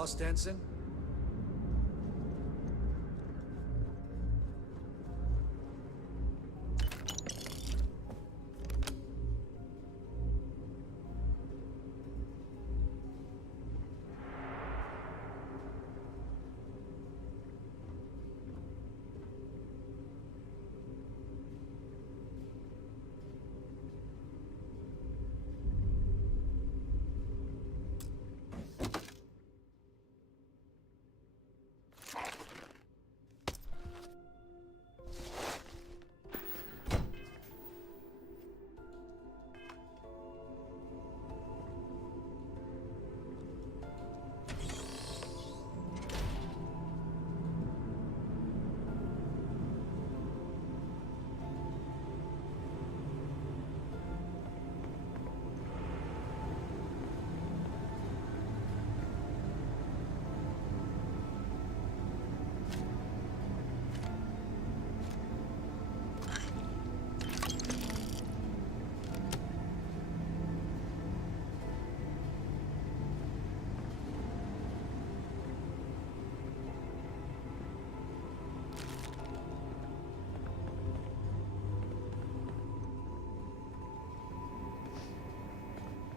lost, Ensign?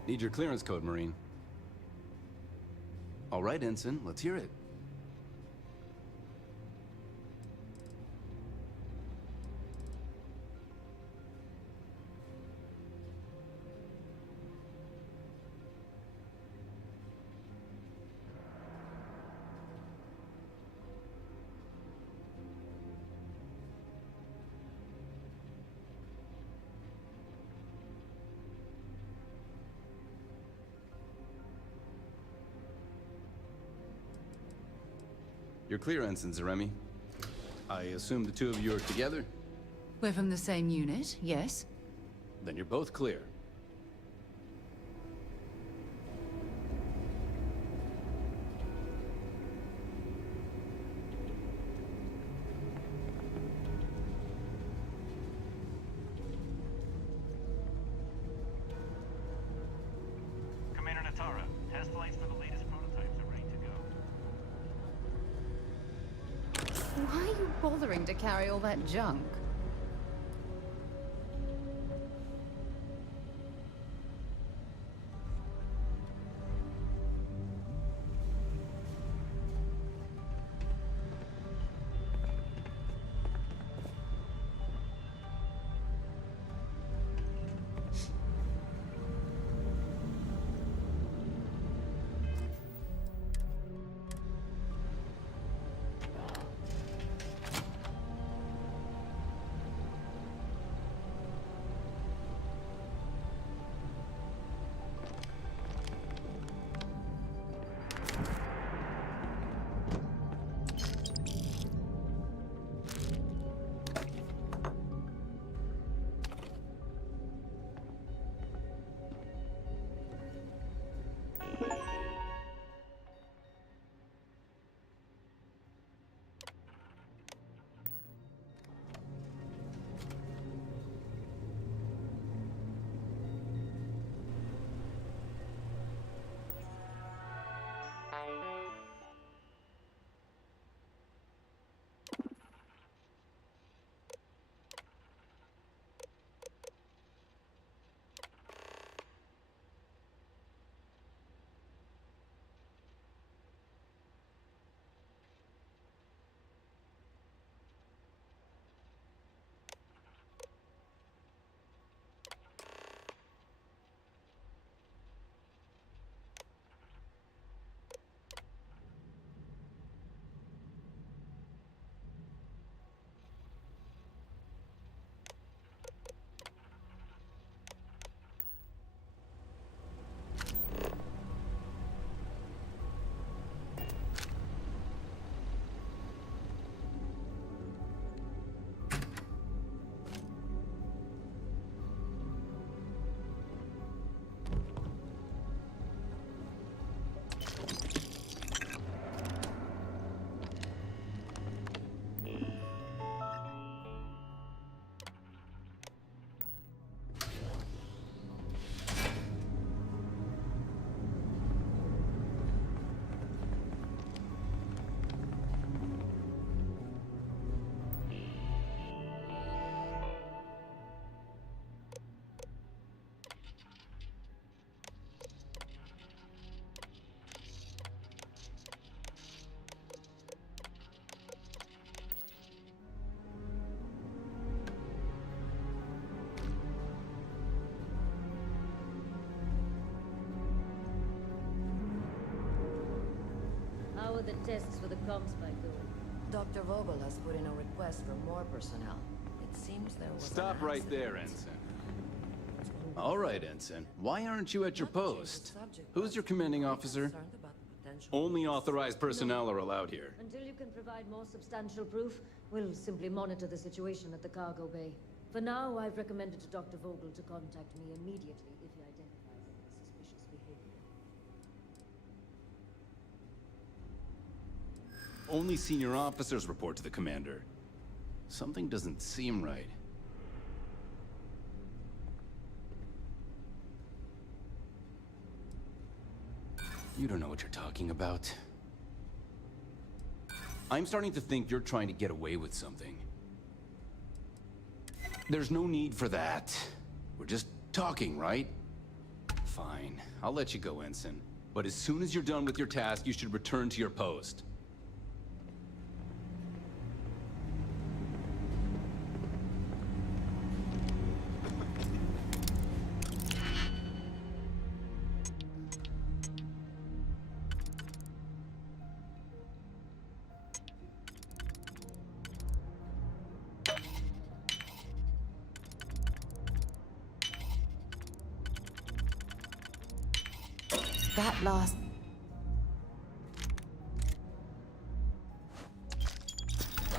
Need your clearance code, Marine. All right, Ensign, let's hear it. You're clear, Ensign Zaremi. I assume the two of you are together? We're from the same unit, yes? Then you're both clear. Commander Natara, test flights for the latest prototypes are ready to go. Why are you bothering to carry all that junk? the tests for the comms spike, though? Dr. Vogel has put in a request for more personnel. It seems there was Stop an right there, accident. Ensign. All right, Ensign. Why aren't you at your post? Who's your commanding officer? Only authorized personnel are allowed here. Until you can provide more substantial proof, we'll simply monitor the situation at the cargo bay. For now, I've recommended to Dr. Vogel to contact me immediately if he identifies any suspicious behavior. Only senior officers report to the commander. Something doesn't seem right. You don't know what you're talking about. I'm starting to think you're trying to get away with something. There's no need for that. We're just talking, right? Fine. I'll let you go, Ensign. But as soon as you're done with your task, you should return to your post. That last...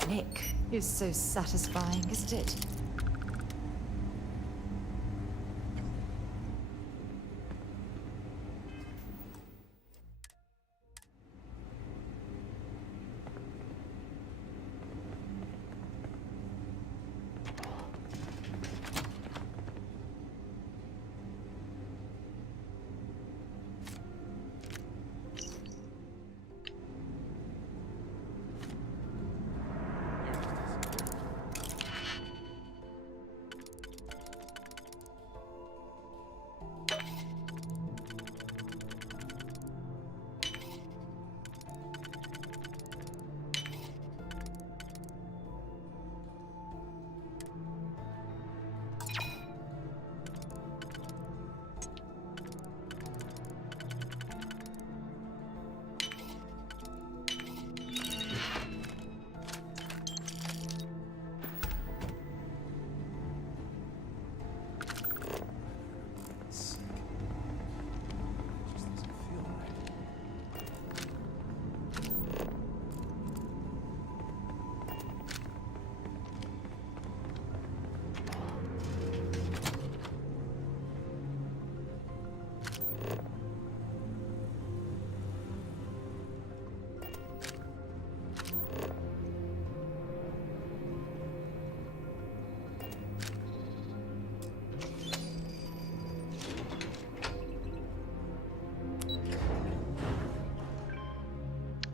Nick is so satisfying, isn't it?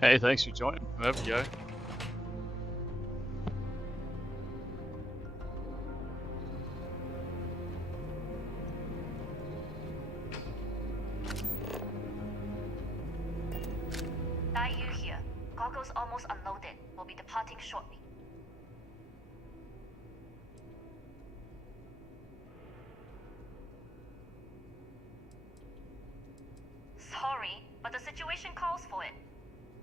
Hey, thanks for joining. There we go. Dai Yu here. Cargo's almost unloaded. We'll be departing shortly. Sorry, but the situation calls for it.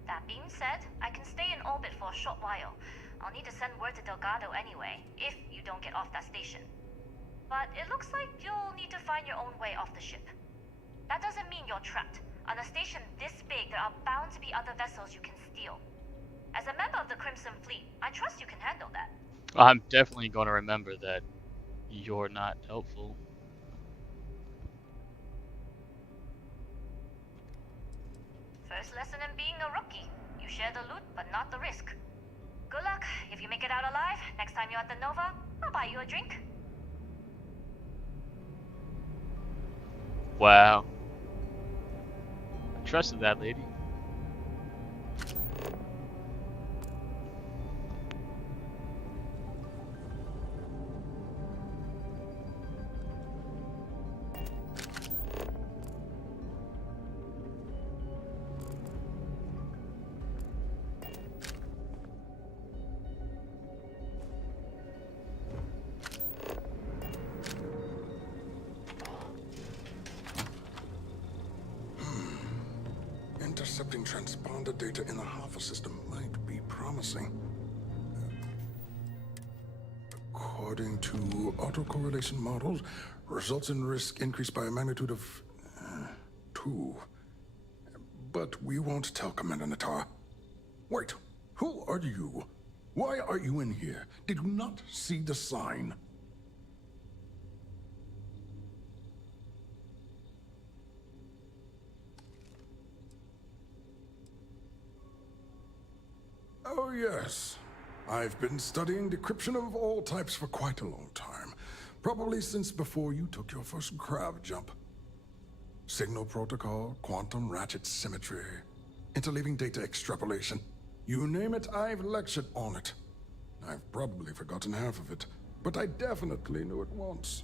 That being said, I can stay in orbit for a short while. I'll need to send word to Delgado anyway, if you don't get off that station. But it looks like you'll need to find your own way off the ship. That doesn't mean you're trapped. On a station this big, there are bound to be other vessels you can steal. As a member of the Crimson Fleet, I trust you can handle that. I'm definitely going to remember that you're not helpful. First lesson in being a rookie. You share the loot, but not the risk. Good luck. If you make it out alive, next time you're at the Nova, I'll buy you a drink. Wow. I trusted that lady. intercepting transponder data in the Alpha system might be promising. According to autocorrelation models, results in risk increased by a magnitude of 2. But we won't tell Commander Natar. Wait, who are you? Why are you in here? Did you not see the sign? Oh, yes. I've been studying decryption of all types for quite a long time. Probably since before you took your first grav jump. Signal protocol, quantum ratchet symmetry, interleaving data extrapolation. You name it, I've lectured on it. I've probably forgotten half of it, but I definitely knew it once.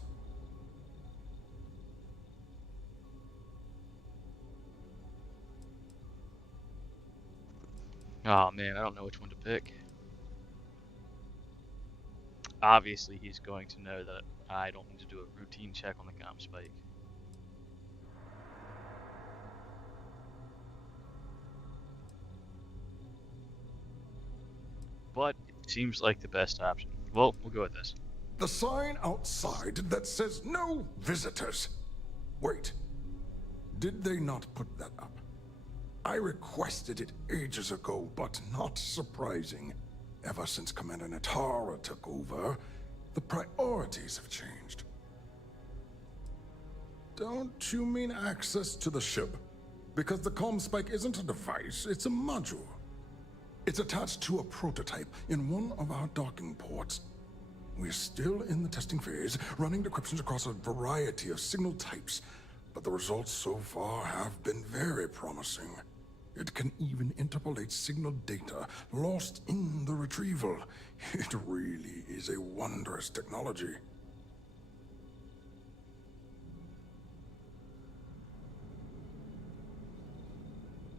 Oh man, I don't know which one to pick. Obviously, he's going to know that I don't need to do a routine check on the comm spike. But it seems like the best option. Well, we'll go with this. The sign outside that says no visitors. Wait, did they not put that up? I requested it ages ago, but not surprising. Ever since Commander Natara took over, the priorities have changed. Don't you mean access to the ship? Because the comm spike isn't a device, it's a module. It's attached to a prototype in one of our docking ports. We're still in the testing phase, running decryptions across a variety of signal types, but the results so far have been very promising. It can even interpolate signal data lost in the retrieval. It really is a wondrous technology.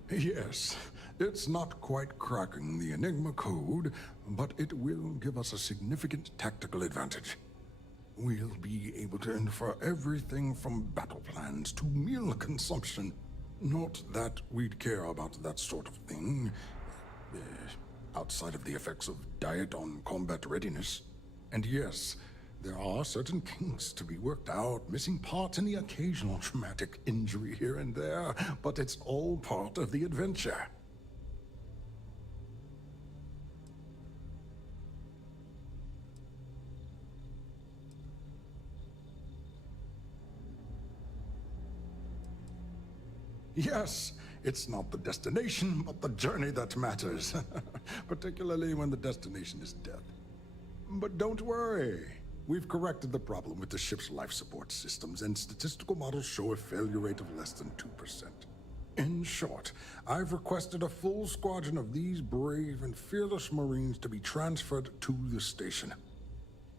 Yes, it's not quite cracking the Enigma code, but it will give us a significant tactical advantage. We'll be able to infer everything from battle plans to meal consumption. Not that we'd care about that sort of thing, outside of the effects of diet on combat readiness. And yes, there are certain kinks to be worked out, missing parts and the occasional traumatic injury here and there, but it's all part of the adventure. Yes, it's not the destination, but the journey that matters. Particularly when the destination is death. But don't worry. We've corrected the problem with the ship's life support systems, and statistical models show a failure rate of less than 2%. In short, I've requested a full squadron of these brave and fearless Marines to be transferred to the station.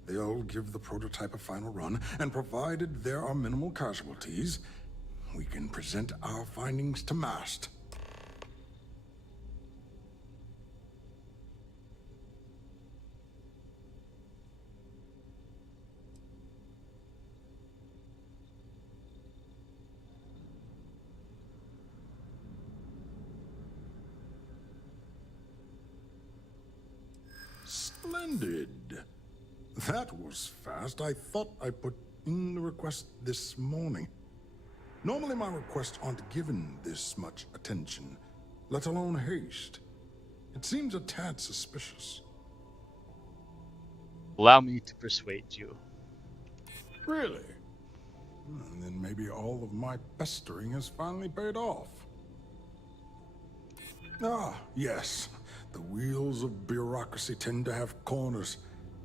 They'll give the prototype a final run, and provided there are minimal casualties, we can present our findings to Mast. Splendid. That was fast. I thought I put in the request this morning. Normally my requests aren't given this much attention, let alone haste. It seems a tad suspicious. Allow me to persuade you. Really? And then maybe all of my pestering has finally paid off. Ah, yes. The wheels of bureaucracy tend to have corners.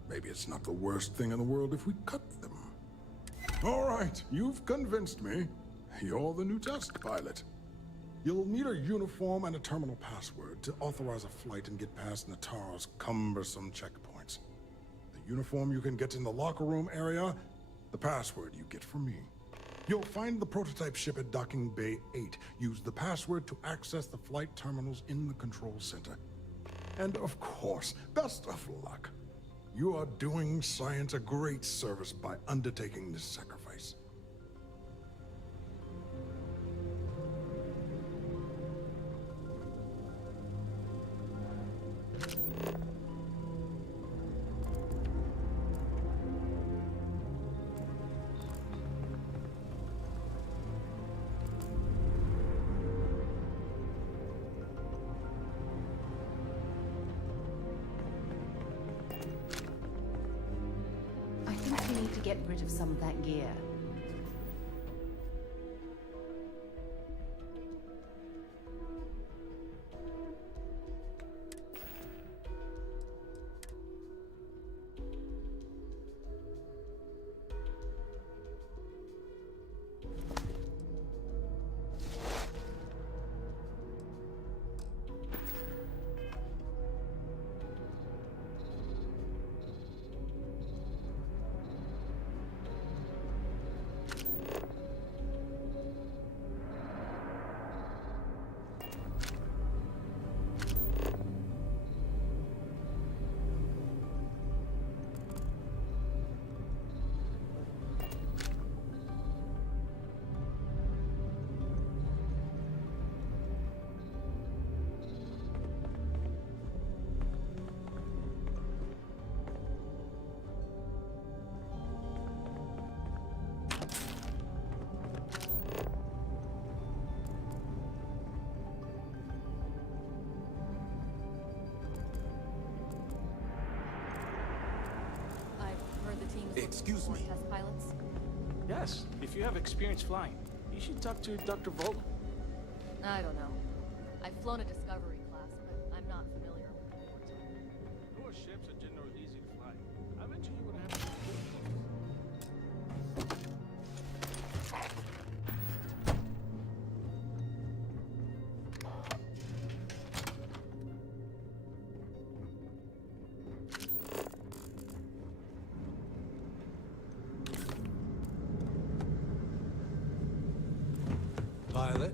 Maybe it's not the worst thing in the world if we cut them. All right, you've convinced me. You're the new test pilot. You'll need a uniform and a terminal password to authorize a flight and get past Natara's cumbersome checkpoints. The uniform you can get in the locker room area, the password you get from me. You'll find the prototype ship at Docking Bay 8. Use the password to access the flight terminals in the control center. And of course, best of luck. You are doing science a great service by undertaking this sacrifice. get rid of some of that gear. Excuse me. Test pilots? Yes, if you have experience flying, you should talk to Dr. Vogel. I don't know. I've flown a Discovery class, but I'm not familiar with the wartime. Your ships are generally easy to fly. I bet you would have to Pilot.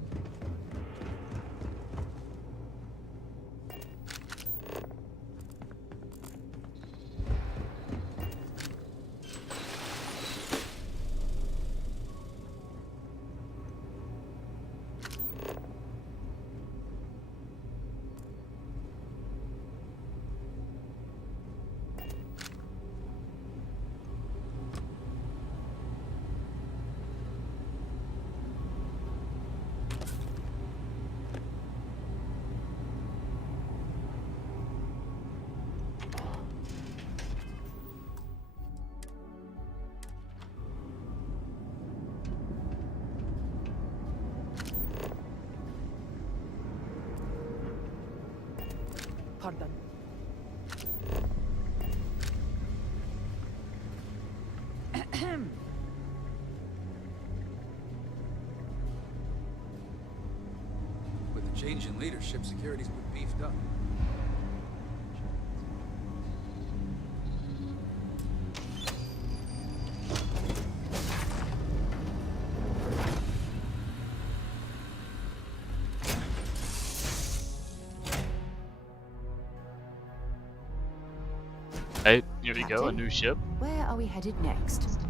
Pardon. With the change in leadership, security's been beefed up. Hey, here we go, a Captain? new ship. Where are we headed next?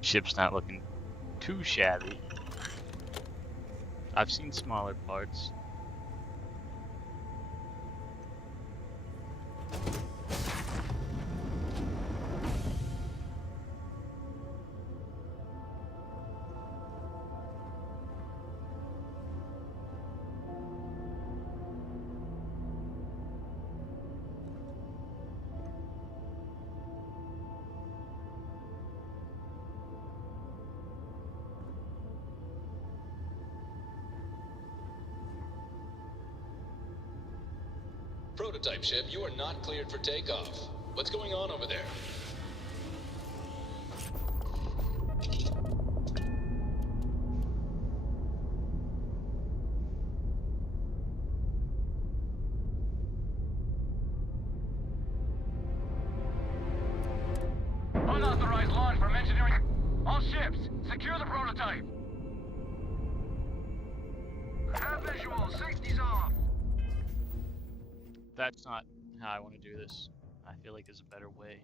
Ship's not looking too shabby. I've seen smaller parts. Prototype ship, you are not cleared for takeoff. What's going on over there? Unauthorized launch from engineering. All ships, secure the prototype. Have visual, safety's off. That's not how I want to do this. I feel like there's a better way.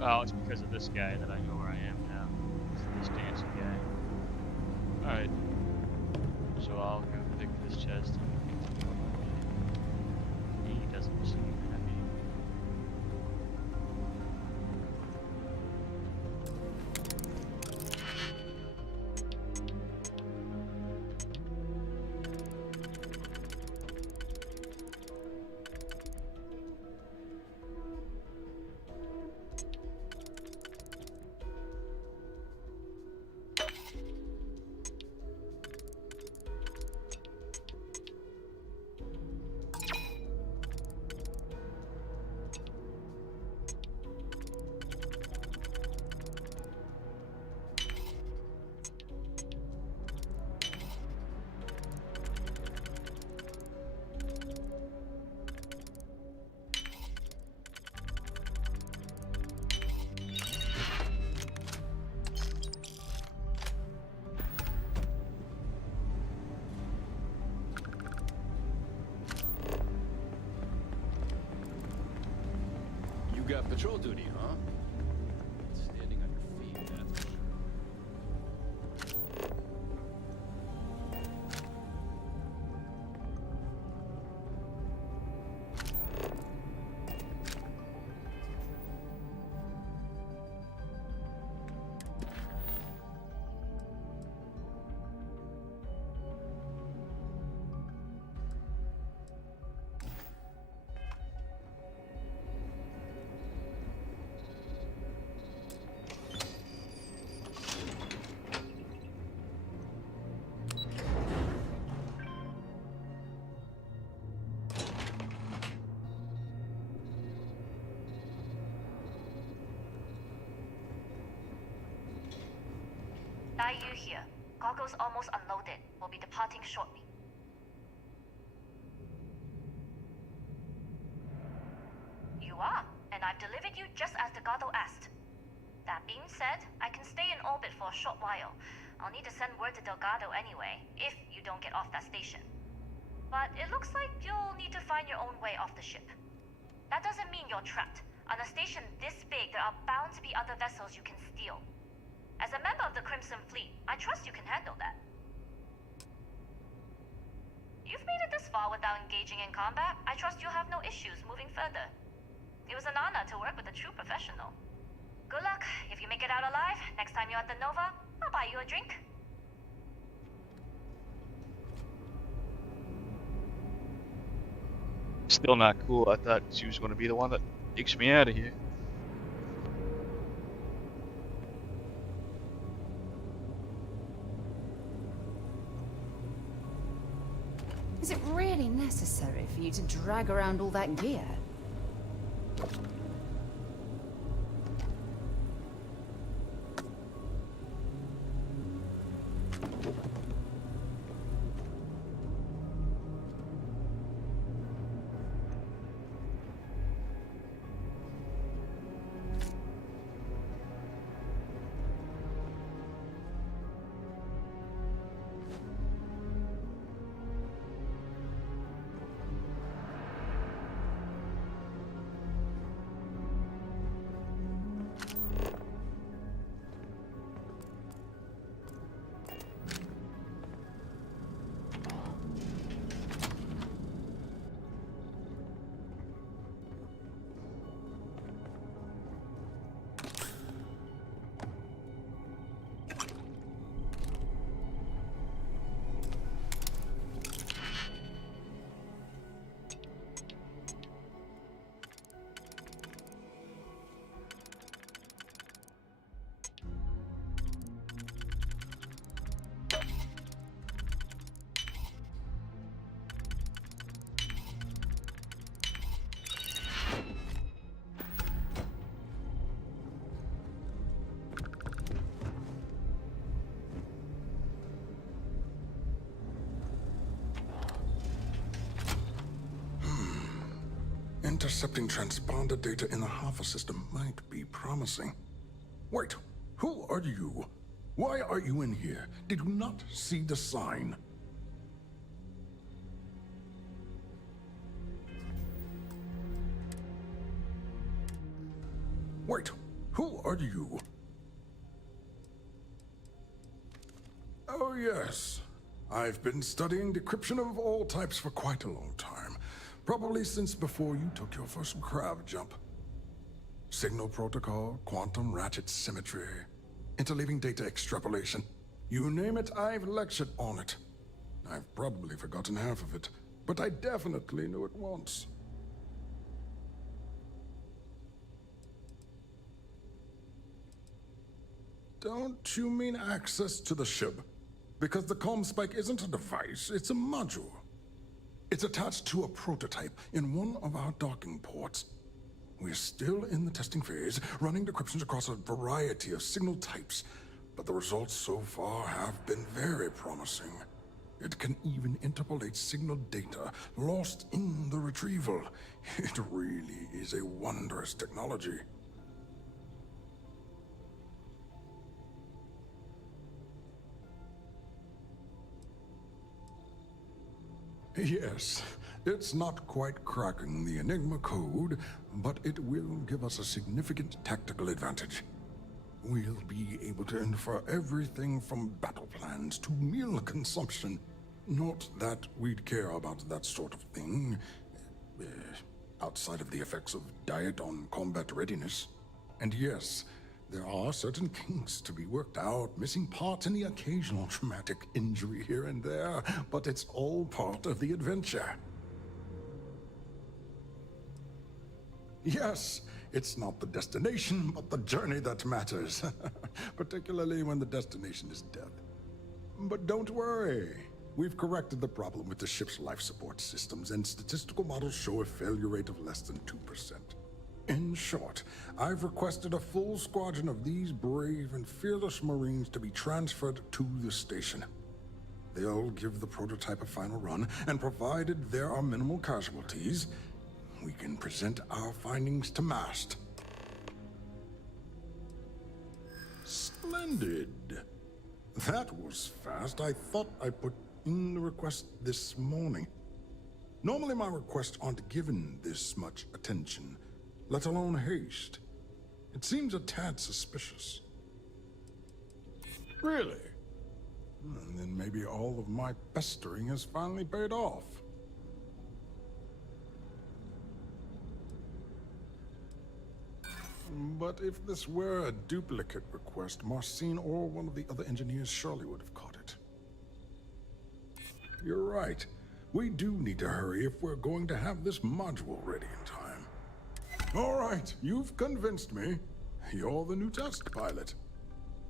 Well, it's because of this guy that I know where I am now. It's this dancing guy. Alright. So I'll go pick this chest and continue on my way. He doesn't seem happy. You got patrol duty, huh? Standing on your feet, that's for sure. Yu here. Goggles almost unloaded. We'll be departing shortly. You are, and I've delivered you just as Delgado asked. That being said, I can stay in orbit for a short while. I'll need to send word to Delgado anyway, if you don't get off that station. But it looks like you'll need to find your own way off the ship. That doesn't mean you're trapped. On a station this big, there are bound to be other vessels you can steal. As a member of the Crimson Fleet, I trust you can handle that. You've made it this far without engaging in combat. I trust you'll have no issues moving further. It was an honor to work with a true professional. Good luck. If you make it out alive, next time you're at the Nova, I'll buy you a drink. Still not cool. I thought she was going to be the one that takes me out of here. Is it really necessary for you to drag around all that gear? Intercepting transponder data in the Alpha system might be promising. Wait, who are you? Why are you in here? Did you not see the sign? Wait, Who are you? Oh, yes. I've been studying decryption of all types for quite a long time. Probably since before you took your first crab jump. Signal protocol, quantum ratchet symmetry, interleaving data extrapolation. You name it, I've lectured on it. I've probably forgotten half of it, but I definitely knew it once. Don't you mean access to the ship? Because the comm spike isn't a device, it's a module. It's attached to a prototype in one of our docking ports. We're still in the testing phase, running decryptions across a variety of signal types, but the results so far have been very promising. It can even interpolate signal data lost in the retrieval. It really is a wondrous technology. Yes, it's not quite cracking the Enigma code, but it will give us a significant tactical advantage. We'll be able to infer everything from battle plans to meal consumption. Not that we'd care about that sort of thing, outside of the effects of diet on combat readiness. And yes, there are certain kinks to be worked out, missing parts and the occasional traumatic injury here and there, but it's all part of the adventure. Yes, it's not the destination, but the journey that matters, particularly when the destination is death. But don't worry, we've corrected the problem with the ship's life support systems, and statistical models show a failure rate of less than 2%. In short, I've requested a full squadron of these brave and fearless Marines to be transferred to the station. They'll give the prototype a final run, and provided there are minimal casualties, we can present our findings to MAST. Splendid. That was fast. I thought I put in the request this morning. Normally my requests aren't given this much attention, let alone haste. It seems a tad suspicious. Really? And then maybe all of my pestering has finally paid off. But if this were a duplicate request, Marcin or one of the other engineers surely would have caught it. You're right. We do need to hurry if we're going to have this module ready in time. All right, you've convinced me. You're the new test pilot.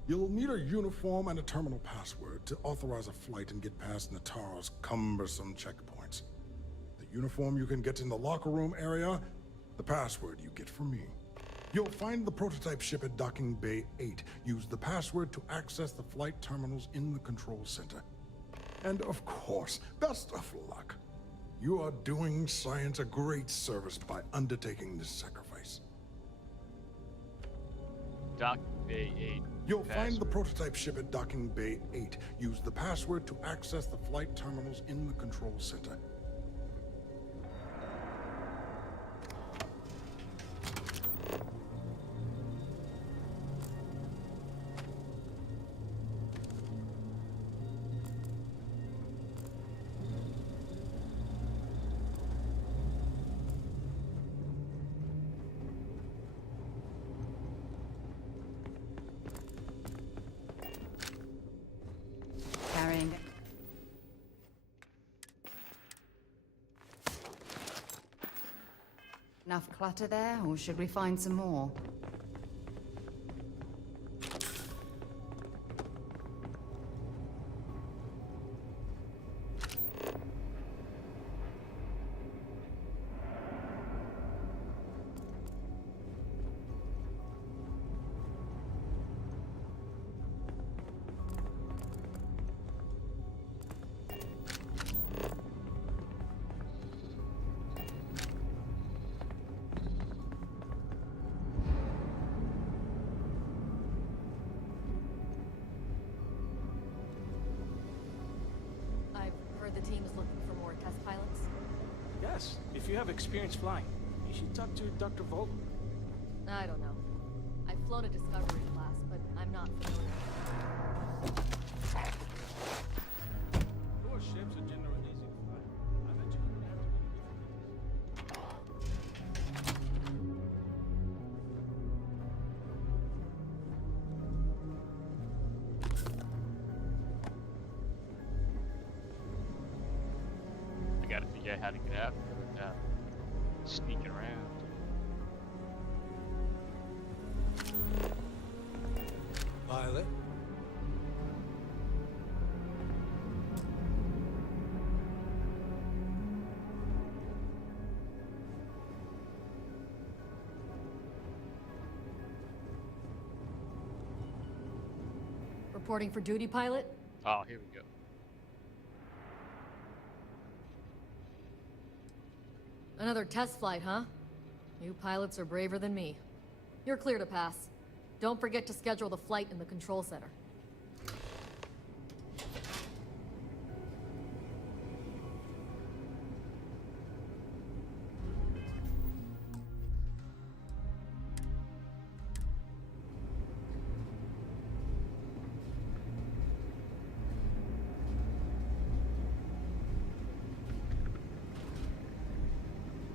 You'll need a uniform and a terminal password to authorize a flight and get past Natara's cumbersome checkpoints. The uniform you can get in the locker room area, the password you get from me. You'll find the prototype ship at Docking Bay 8. Use the password to access the flight terminals in the control center. And of course, best of luck. You are doing science a great service by undertaking this sacrifice. Docking Bay 8. You'll find the prototype ship at Docking Bay 8. Use the password to access the flight terminals in the control center. Carrying. Enough clutter there, or should we find some more? The team is looking for more test pilots? Yes, if you have experience flying, you should talk to Dr. Vogel. I don't know. I've flown a Discovery class, but I'm not familiar. Your ships are generally easy to fly. I bet you wouldn't have to I gotta figure out how to get out there without sneaking around. Pilot? Reporting for duty, pilot? Oh, here we go. Another test flight, huh? You pilots are braver than me. You're clear to pass. Don't forget to schedule the flight in the control center.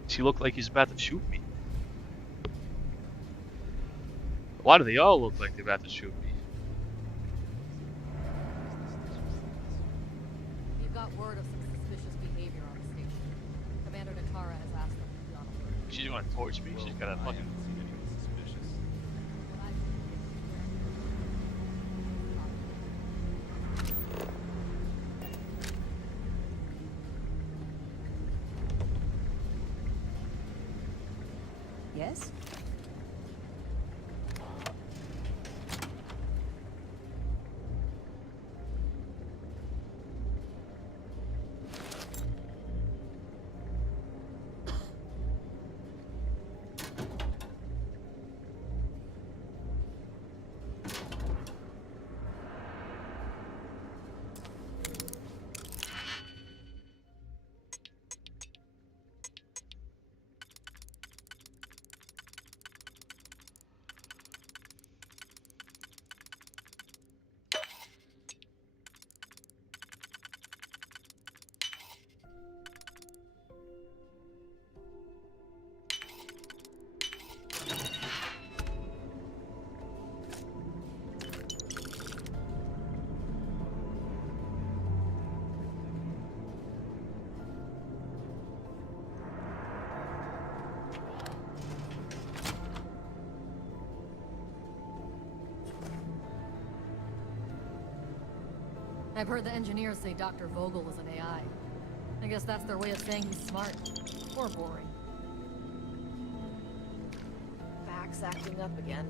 He look like he's about to shoot me. Why do they all look like they're about to shoot me? We've got word of some suspicious behavior on the station. Commander Natara has asked them to be on alert. She's gonna torch me. She's got a fucking. suspicious. Yes? I've heard the engineers say Dr. Vogel is an AI. I guess that's their way of saying he's smart. Or boring. Back's acting up again.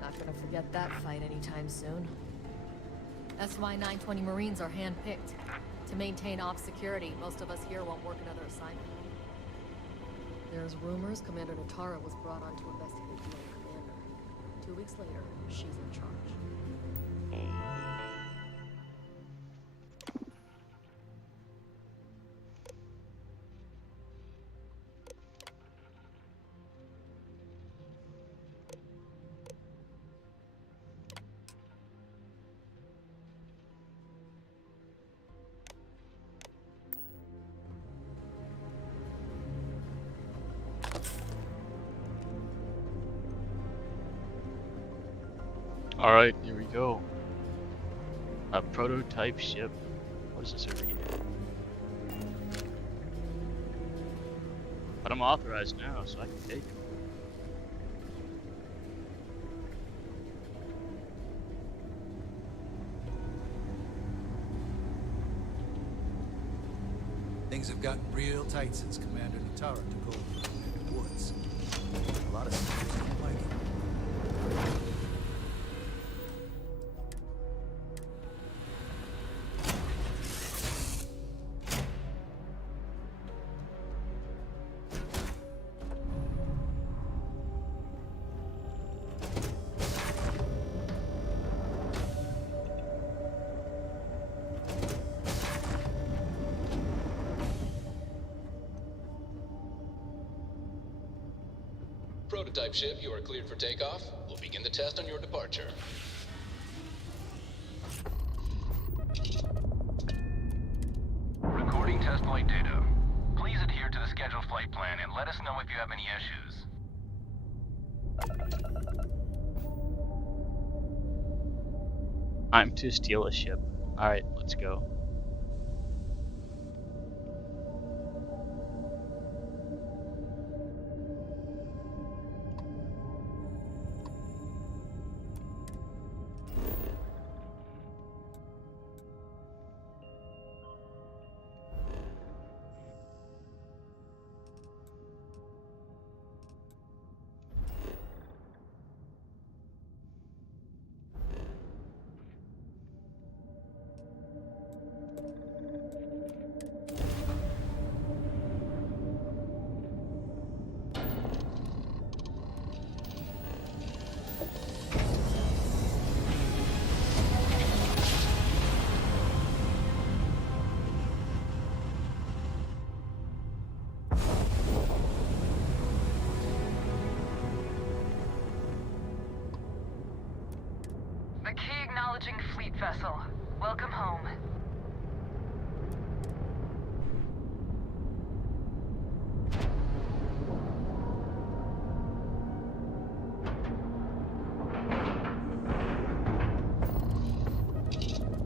Not gonna forget that fight anytime soon. SY-920 Marines are hand-picked. To maintain ops security, most of us here won't work another assignment. There's rumors Commander Natara was brought on to investigate the old commander. 2 weeks later, she's in charge. Alright, here we go. A prototype ship. What is this over here? But I'm authorized now, so I can take it. Things have gotten real tight since Commander Natara took over in the woods. A lot of soldiers don't like it. Prototype ship, you are cleared for takeoff. We'll begin the test on your departure. Recording test flight data. Please adhere to the scheduled flight plan and let us know if you have any issues. I'm to steal a ship. Alright, let's go. McKee acknowledging fleet vessel. Welcome home.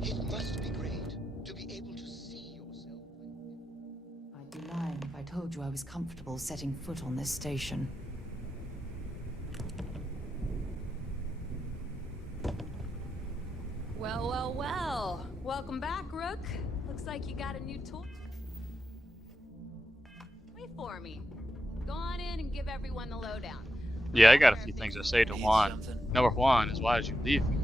It must be great to be able to see yourself. I'd be lying if I told you I was comfortable setting foot on this station. Well, well, well. Welcome back, Rook. Looks like you got a new toy. Wait for me. Go on in and give everyone the lowdown. Yeah, I got a few things to say to Juan. Number one is, why did you leave me?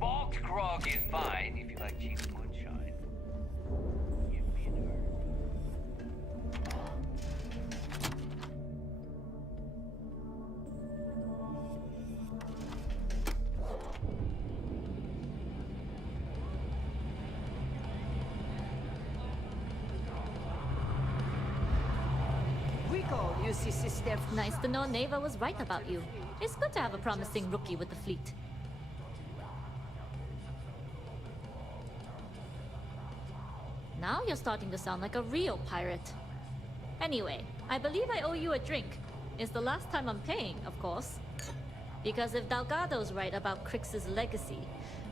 Malt grog is fine if you like cheap moonshine. Give me an herb. Rico, UC sister. Nice to know Neva was right about you. It's good to have a promising rookie with the fleet. Now you're starting to sound like a real pirate. Anyway, I believe I owe you a drink. It's the last time I'm paying, of course. Because if Delgado's right about Crix's legacy,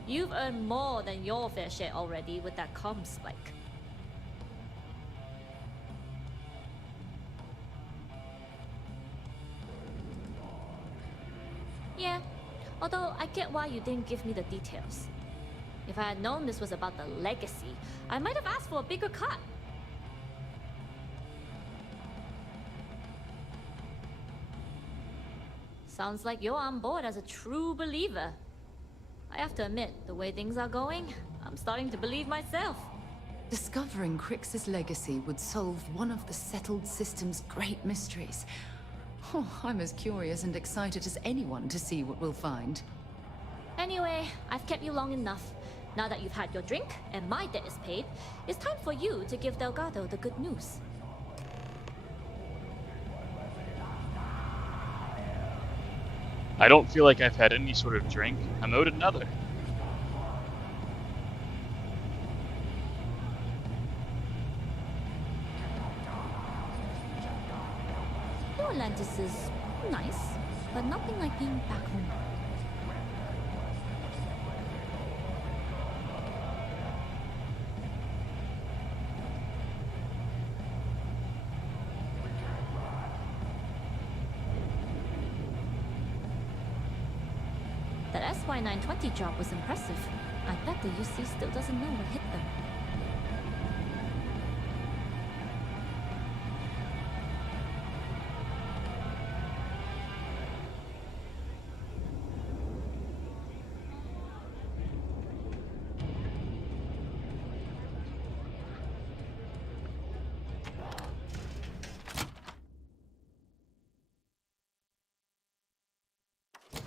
you've earned more than your fair share already with that comm spike. Yeah, although I get why you didn't give me the details. If I had known this was about the legacy, I might have asked for a bigger cut. Sounds like you're on board as a true believer. I have to admit, the way things are going, I'm starting to believe myself. Discovering Crix's legacy would solve one of the settled system's great mysteries. Oh, I'm as curious and excited as anyone to see what we'll find. Anyway, I've kept you long enough. Now that you've had your drink and my debt is paid, it's time for you to give Delgado the good news. I don't feel like I've had any sort of drink. I'm owed another. New Atlantis is nice, but nothing like being back home. That SY-920 job was impressive. I bet the UC still doesn't know what hit them.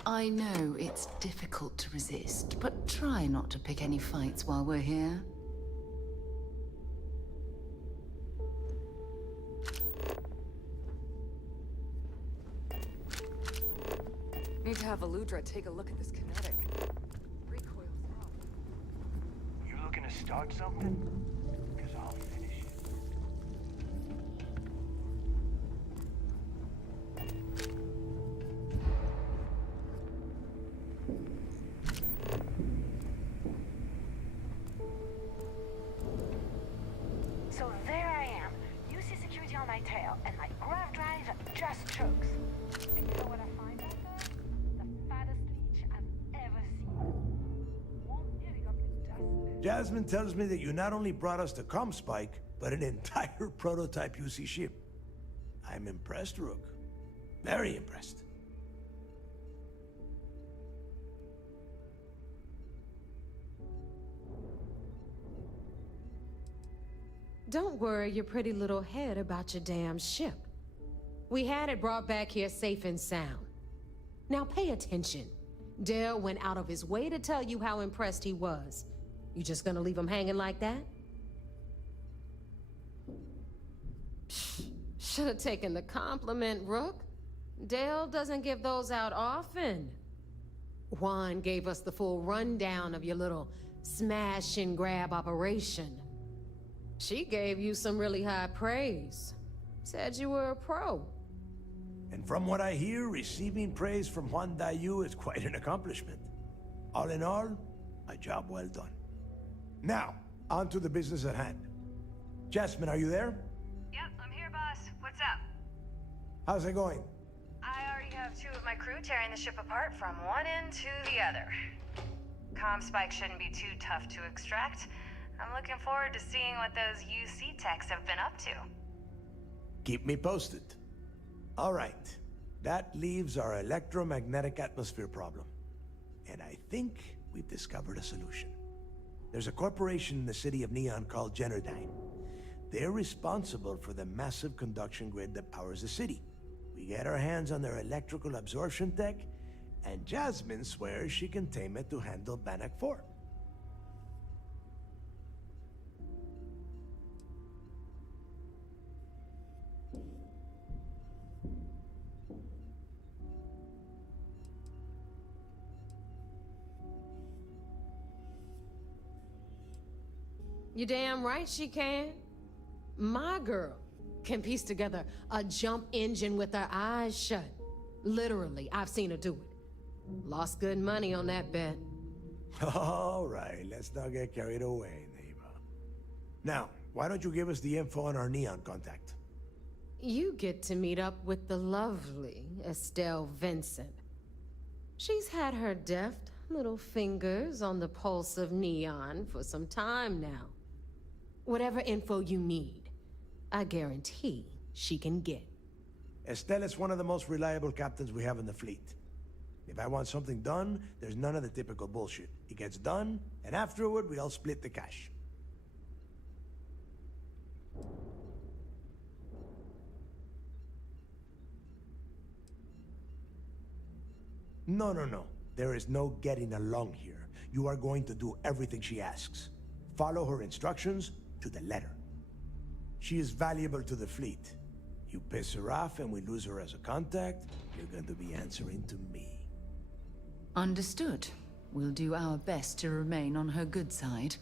I know it's difficult to resist, but try not to pick any fights while we're here. Need to have Aludra take a look at this kinetic. Recoil's off. You looking to start something? Because I'll finish it. So there I am. You see security on my tail, and my grav drive just chokes. And you know what I find out there? The fattest leech I've ever seen. One earring up in dust. Jasmine tells me that you not only brought us the Comspike, but an entire prototype UC ship. I'm impressed, Rook. Very impressed. Don't worry your pretty little head about your damn ship. We had it brought back here safe and sound. Now pay attention. Dale went out of his way to tell you how impressed he was. You just gonna leave him hanging like that? Should have taken the compliment, Rook. Dale doesn't give those out often. Juan gave us the full rundown of your little smash and grab operation. She gave you some really high praise. Said you were a pro. And from what I hear, receiving praise from Juan Dayu is quite an accomplishment. All in all, a job well done. Now, on to the business at hand. Jasmine, are you there? Yep, I'm here, boss. What's up? How's it going? I already have 2 of my crew tearing the ship apart from one end to the other. Comspike shouldn't be too tough to extract. I'm looking forward to seeing what those UC techs have been up to. Keep me posted. All right. That leaves our electromagnetic atmosphere problem. And I think we've discovered a solution. There's a corporation in the city of Neon called Generdyne. They're responsible for the massive conduction grid that powers the city. We get our hands on their electrical absorption tech, and Jasmine swears she can tame it to handle Bannock 4. You damn right she can. My girl can piece together a jump engine with her eyes shut. Literally, I've seen her do it. Lost good money on that bet. All right, let's not get carried away, neighbor. Now, why don't you give us the info on our Neon contact? You get to meet up with the lovely Estelle Vincent. She's had her deft little fingers on the pulse of Neon for some time now. Whatever info you need, I guarantee she can get. Estelle is one of the most reliable captains we have in the fleet. If I want something done, there's none of the typical bullshit. It gets done, and afterward, we all split the cash. No. There is no getting along here. You are going to do everything she asks. Follow her instructions to the letter. She is valuable to the fleet. You piss her off and we lose her as a contact, you're going to be answering to me. Understood. We'll do our best to remain on her good side.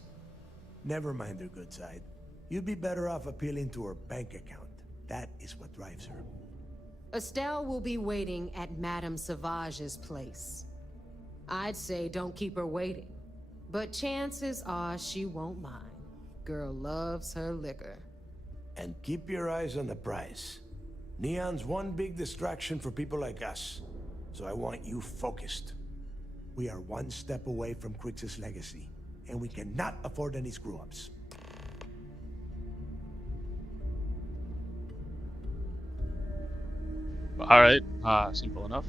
Never mind her good side. You'd be better off appealing to her bank account. That is what drives her. Estelle will be waiting at Madame Sauvage's place. I'd say don't keep her waiting, but chances are she won't mind. Girl loves her liquor. And keep your eyes on the prize. Neon's one big distraction for people like us, so I want you focused. We are one step away from Crix's legacy, and we cannot afford any screw-ups. Alright, simple enough.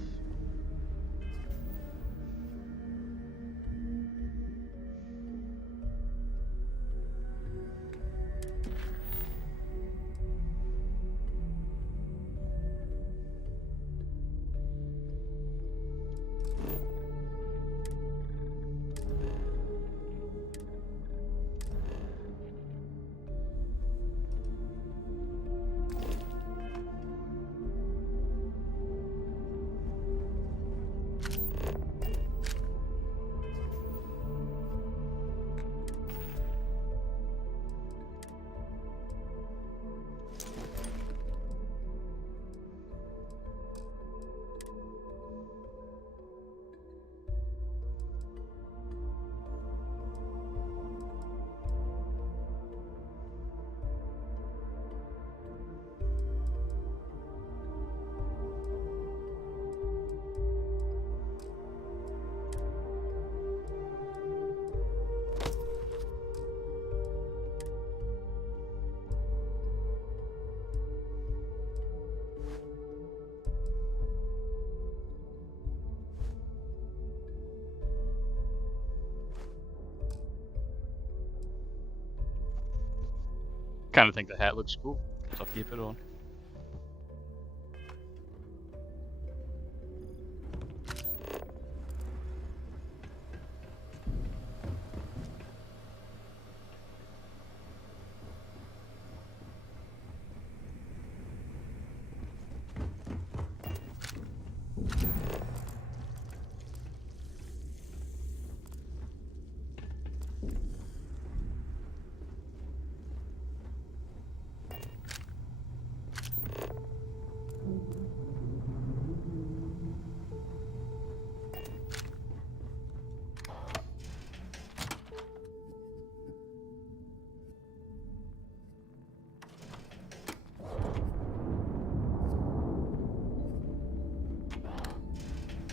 Kind of think the hat looks cool, so I'll keep it on.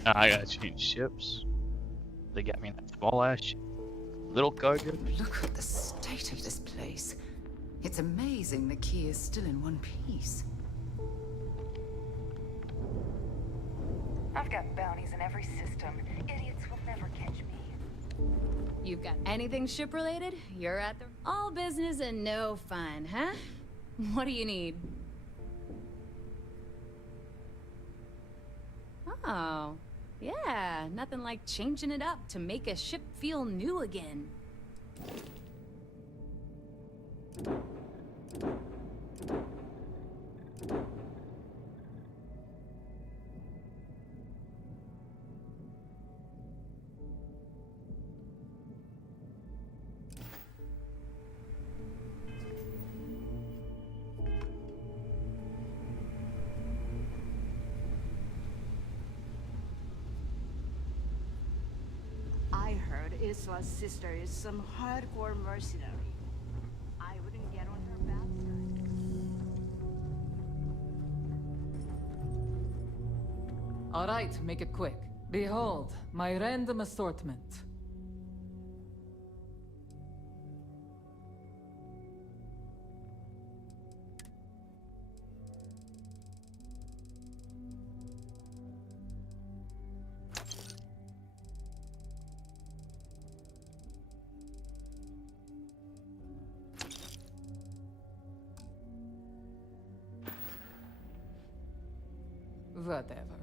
I gotta change ships. They got me in that small ass ship. Little cargo. Look at the state of this place. It's amazing the key is still in one piece. I've got bounties in every system. Idiots will never catch me. You've got anything ship-related? You're at the... All business and no fun, huh? What do you need? Oh, yeah, nothing like changing it up to make a ship feel new again. I heard Isla's sister is some hardcore mercenary. I wouldn't get on her bad side. All right, make it quick. Behold, my random assortment. Whatever.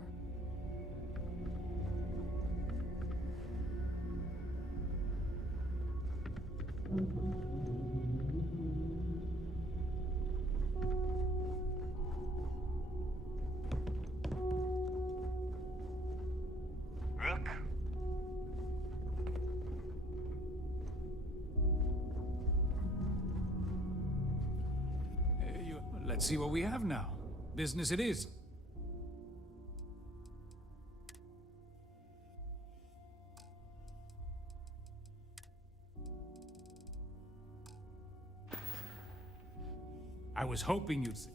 Rook? Let's see what we have now. Business it is. I was hoping you'd see.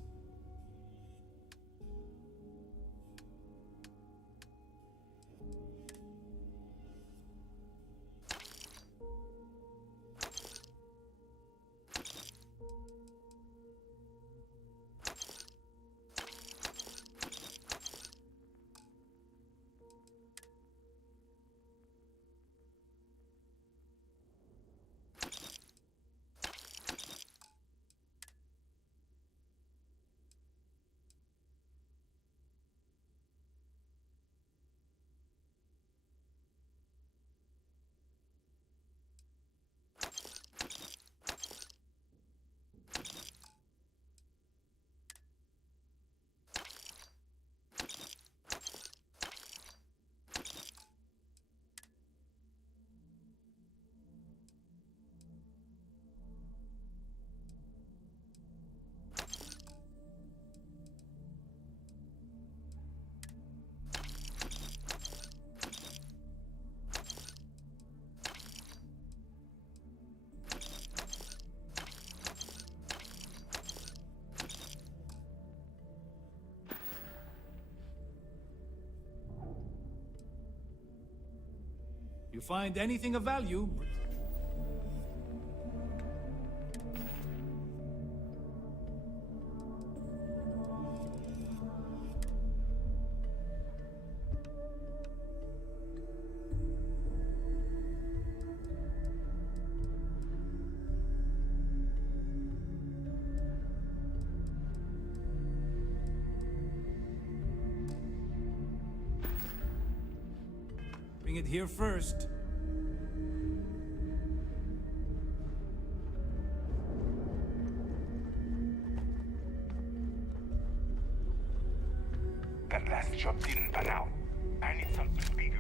You find anything of value? Hearing it here first. That last job didn't pan out. I need something bigger.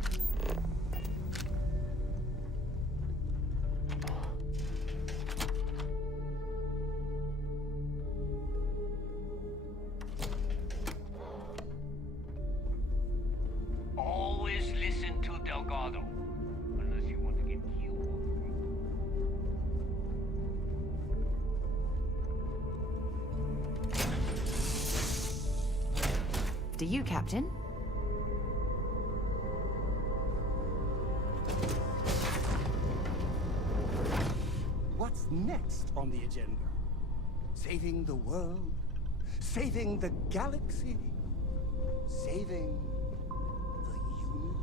Always listen to Delgado. Unless you want to get killed. Do you, Captain? What's next on the agenda? Saving the world? Saving the galaxy? Saving the universe?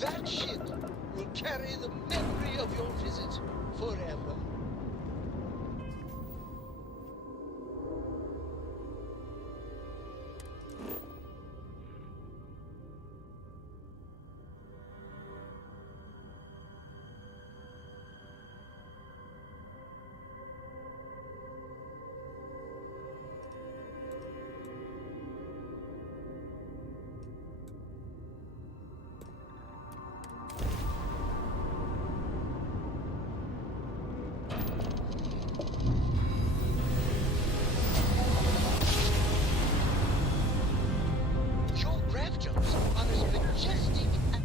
That ship will carry the memory of your visit forever. Your grav jumps are as majestic as...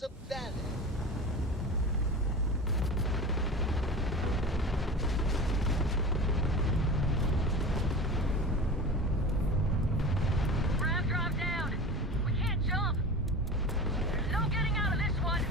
The ballet. Grab drop down. We can't jump. There's no getting out of this one.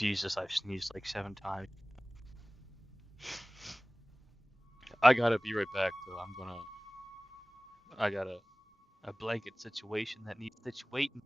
Jesus, I've sneezed like 7 times. I gotta be right back though. I got a blanket situation that needs situating.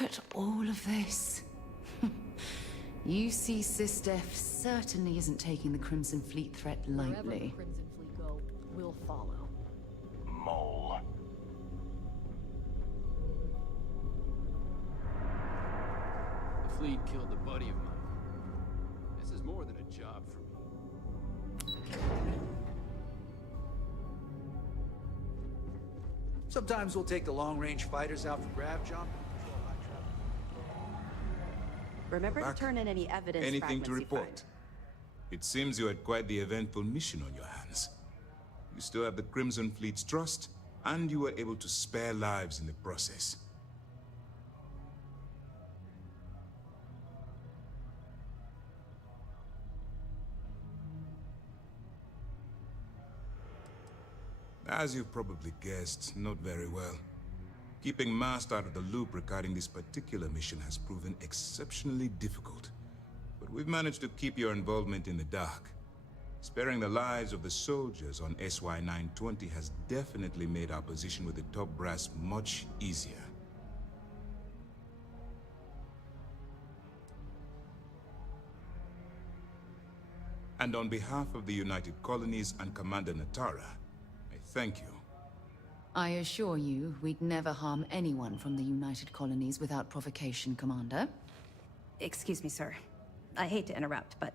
Look at all of this. UC SysDef certainly isn't taking the Crimson Fleet threat Wherever the lightly. Crimson Fleet go, we'll follow. Mole. The fleet killed a buddy of mine. This is more than a job for me. Sometimes we'll take the long-range fighters out for grav jump. Remember to Back. turn in any evidence Anything to fragments you report? find. It seems you had quite the eventful mission on your hands. You still have the Crimson Fleet's trust, and you were able to spare lives in the process. As you've probably guessed, not very well. Keeping Mast out of the loop regarding this particular mission has proven exceptionally difficult. But we've managed to keep your involvement in the dark. Sparing the lives of the soldiers on SY-920 has definitely made our position with the top brass much easier. And on behalf of the United Colonies and Commander Natara, I thank you. I assure you, we'd never harm anyone from the United Colonies without provocation, Commander. Excuse me, sir. I hate to interrupt, but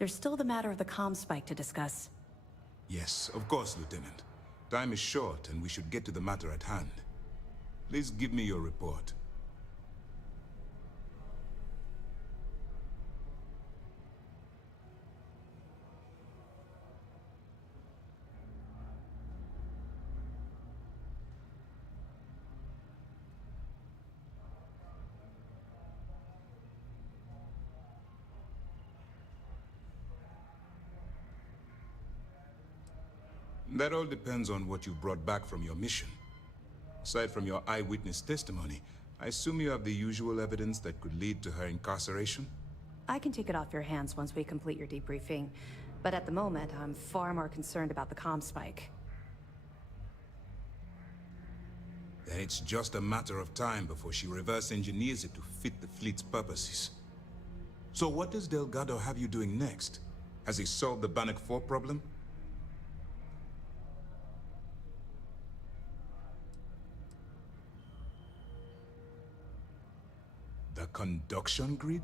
there's still the matter of the comm spike to discuss. Yes, of course, Lieutenant. Time is short, and we should get to the matter at hand. Please give me your report. That all depends on what you brought back from your mission. Aside from your eyewitness testimony, I assume you have the usual evidence that could lead to her incarceration? I can take it off your hands once we complete your debriefing, but at the moment, I'm far more concerned about the comm spike. Then it's just a matter of time before she reverse engineers it to fit the fleet's purposes. So what does Delgado have you doing next? Has he solved the Bannock 4 problem? The conduction grid?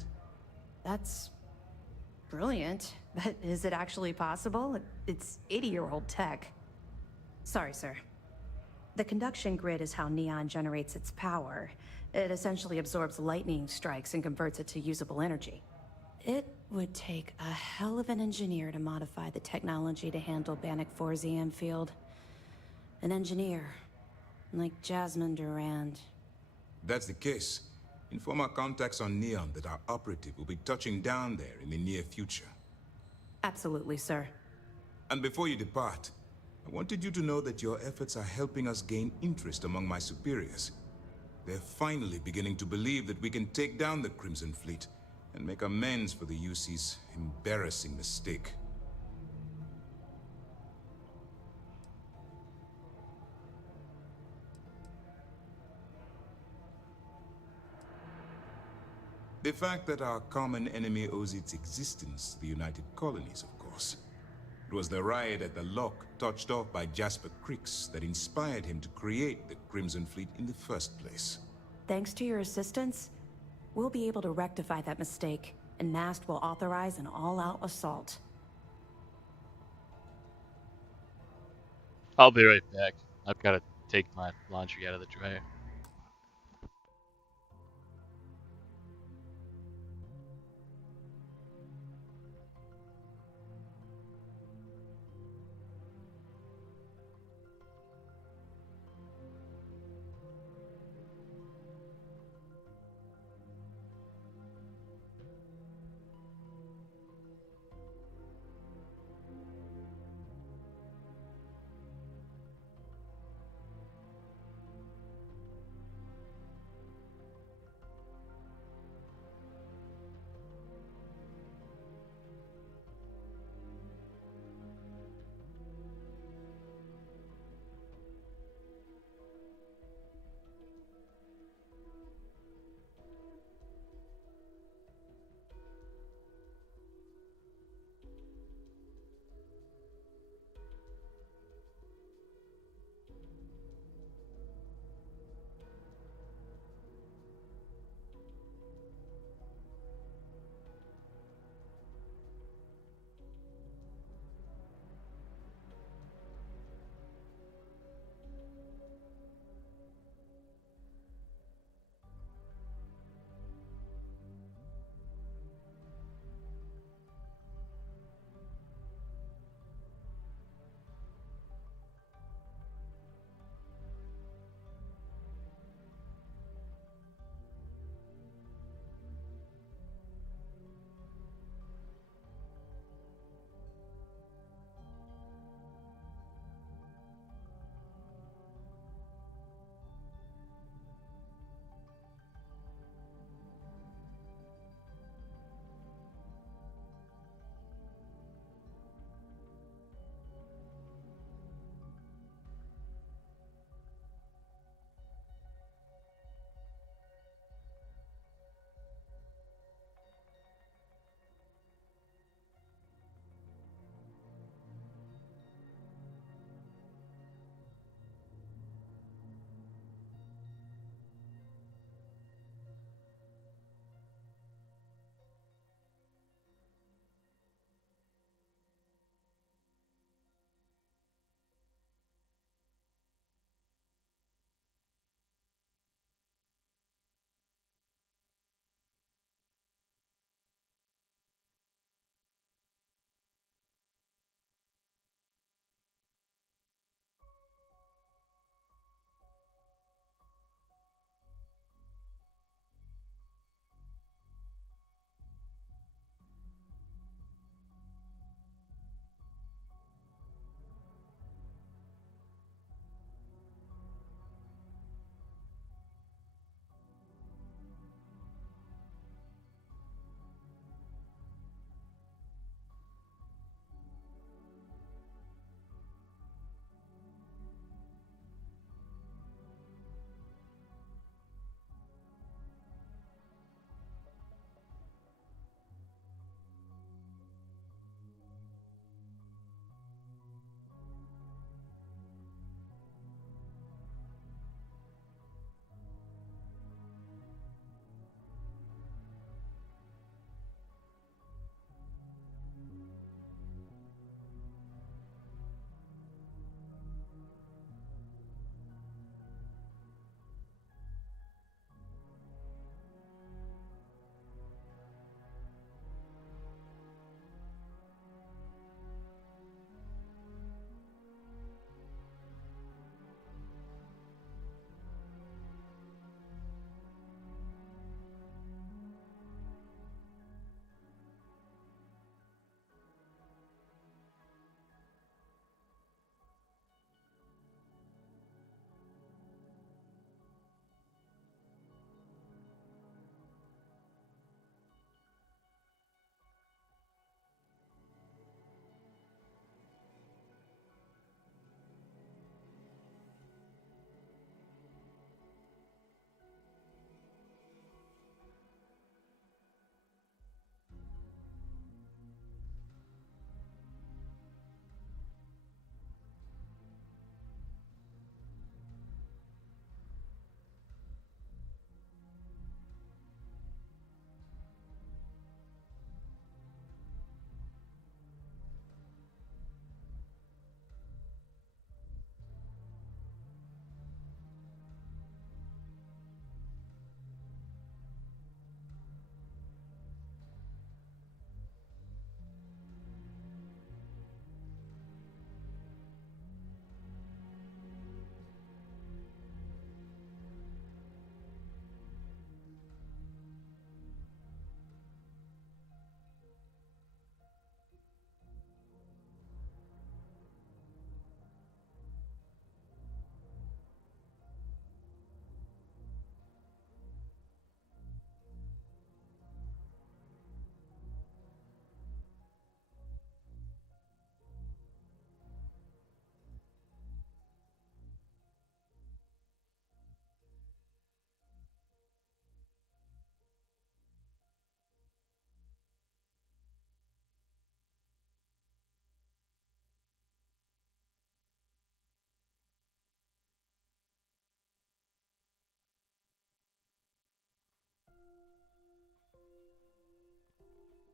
That's brilliant, but is it actually possible? It's 80-year-old tech. Sorry, sir. The conduction grid is how Neon generates its power. It essentially absorbs lightning strikes and converts it to usable energy. It would take a hell of an engineer to modify the technology to handle Bannock 4's EM field. An engineer, like Jasmine Durand. That's the case. Inform our contacts on Neon that our operative will be touching down there in the near future. Absolutely, sir. And before you depart, I wanted you to know that your efforts are helping us gain interest among my superiors. They're finally beginning to believe that we can take down the Crimson Fleet and make amends for the UC's embarrassing mistake. The fact that our common enemy owes its existence to the United Colonies, of course. It was the riot at the Lock, touched off by Jasper Crix, that inspired him to create the Crimson Fleet in the first place. Thanks to your assistance, we'll be able to rectify that mistake, and Mast will authorize an all-out assault. I'll be right back. I've got to take my laundry out of the dryer.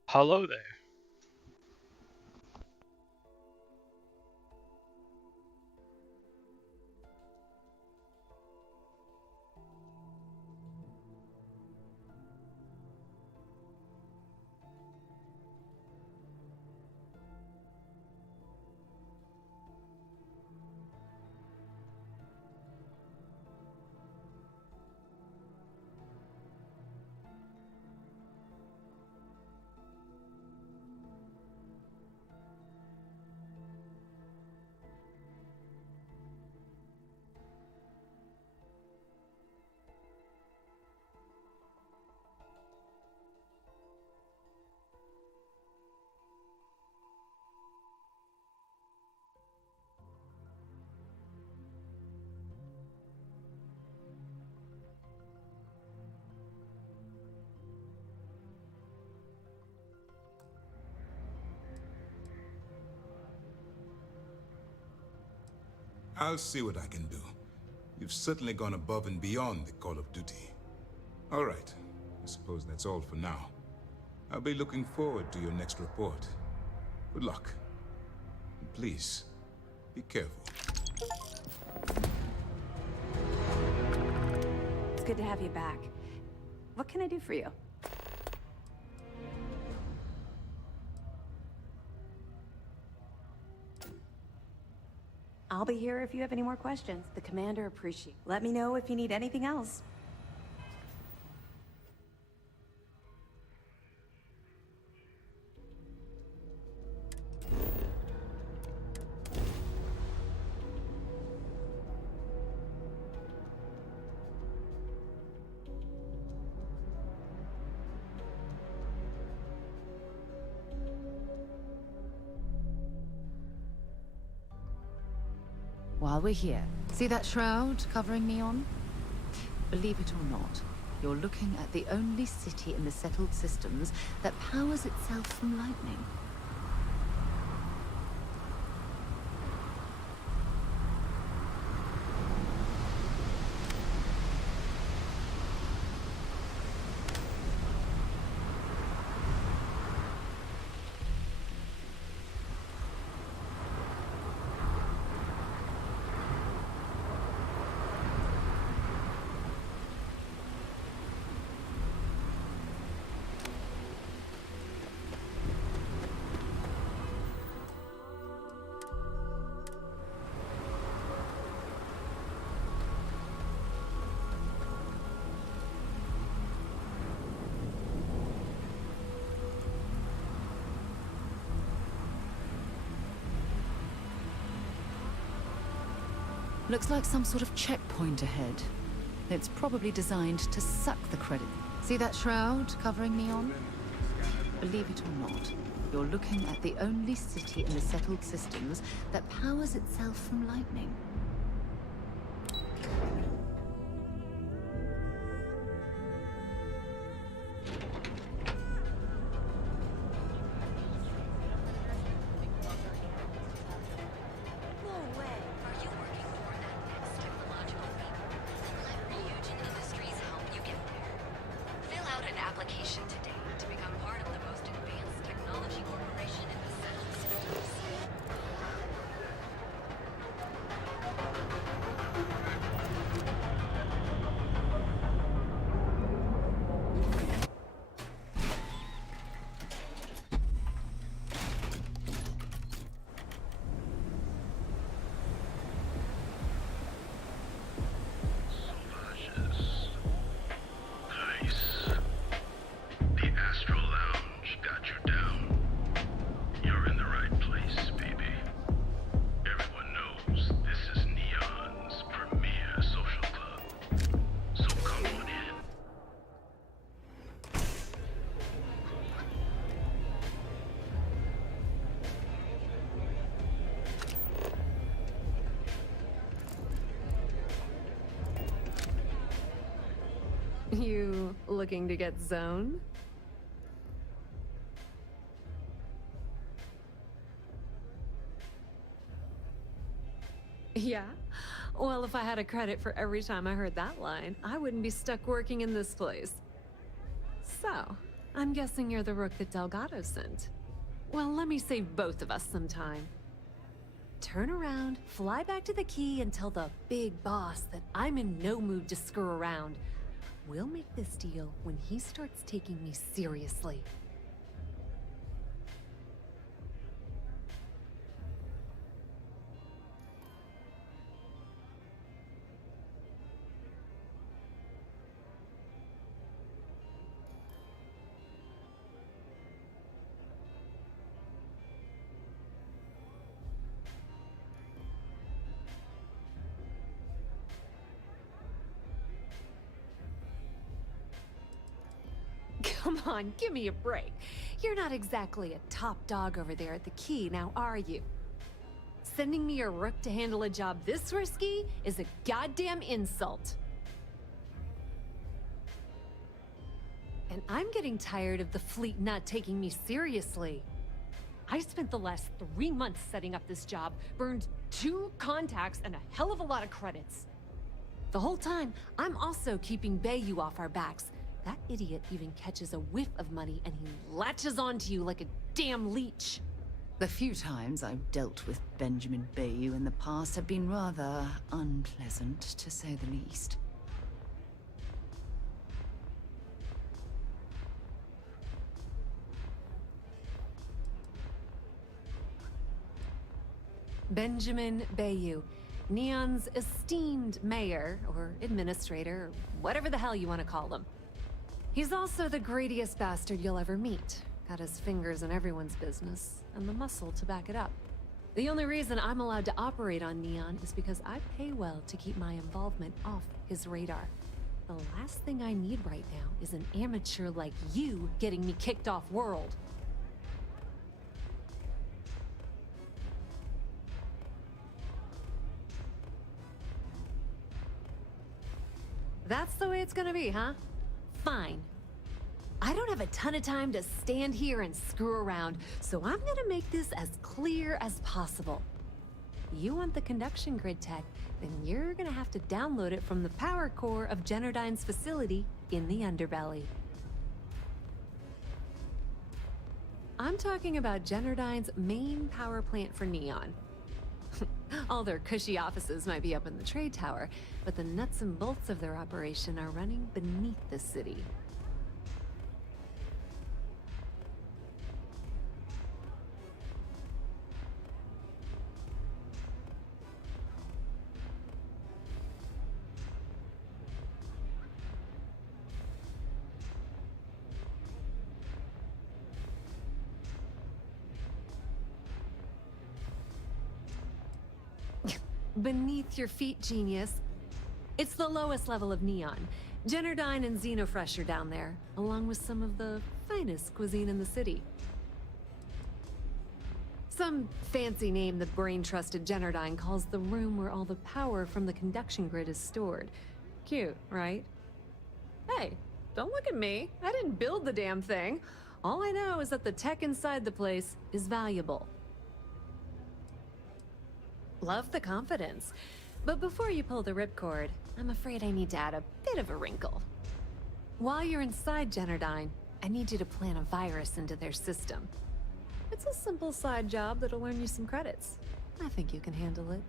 Hello there. I'll see what I can do. You've certainly gone above and beyond the call of duty. All right. I suppose that's all for now. I'll be looking forward to your next report. Good luck. And please, be careful. It's good to have you back. What can I do for you? I'll be here if you have any more questions. The commander appreciates. Let me know if you need anything else. While we're here, see that shroud covering Neon? Believe it or not, you're looking at the only city in the settled systems that powers itself from lightning. Looks like some sort of checkpoint ahead. It's probably designed to suck the credit. See that shroud covering Neon? Believe it or not, you're looking at the only city in the settled systems that powers itself from lightning. You looking to get zoned? Yeah? Well, if I had a credit for every time I heard that line, I wouldn't be stuck working in this place. So, I'm guessing you're the rook that Delgado sent. Well, let me save both of us some time. Turn around, fly back to the key, and tell the big boss that I'm in no mood to screw around. We'll make this deal when he starts taking me seriously. Come on, give me a break. You're not exactly a top dog over there at the key, now are you? Sending me a rook to handle a job this risky is a goddamn insult. And I'm getting tired of the fleet not taking me seriously. I spent the last 3 months setting up this job, burned 2 contacts and a hell of a lot of credits. The whole time, I'm also keeping Bayou off our backs. That idiot even catches a whiff of money and he latches onto you like a damn leech. The few times I've dealt with Benjamin Bayou in the past have been rather unpleasant, to say the least. Benjamin Bayou, Neon's esteemed mayor, or administrator, or whatever the hell you want to call him. He's also the greediest bastard you'll ever meet. Got his fingers in everyone's business, and the muscle to back it up. The only reason I'm allowed to operate on Neon is because I pay well to keep my involvement off his radar. The last thing I need right now is an amateur like you getting me kicked off world. That's the way it's gonna be, huh? Fine. I don't have a ton of time to stand here and screw around, so I'm gonna make this as clear as possible. You want the conduction grid tech, then you're gonna have to download it from the power core of Generdyne's facility in the underbelly. I'm talking about Generdyne's main power plant for Neon. All their cushy offices might be up in the trade tower, but the nuts and bolts of their operation are running beneath the city. Beneath your feet, genius. It's the lowest level of Neon. Generdyne and Xenofresh are down there, along with some of the finest cuisine in the city. Some fancy name the brain-trusted Generdyne calls the room where all the power from the conduction grid is stored. Cute, right? Hey, don't look at me. I didn't build the damn thing. All I know is that the tech inside the place is valuable. Love the confidence. But before you pull the ripcord, I'm afraid I need to add a bit of a wrinkle. While you're inside Generdyne, I need you to plant a virus into their system. It's a simple side job that'll earn you some credits. I think you can handle it.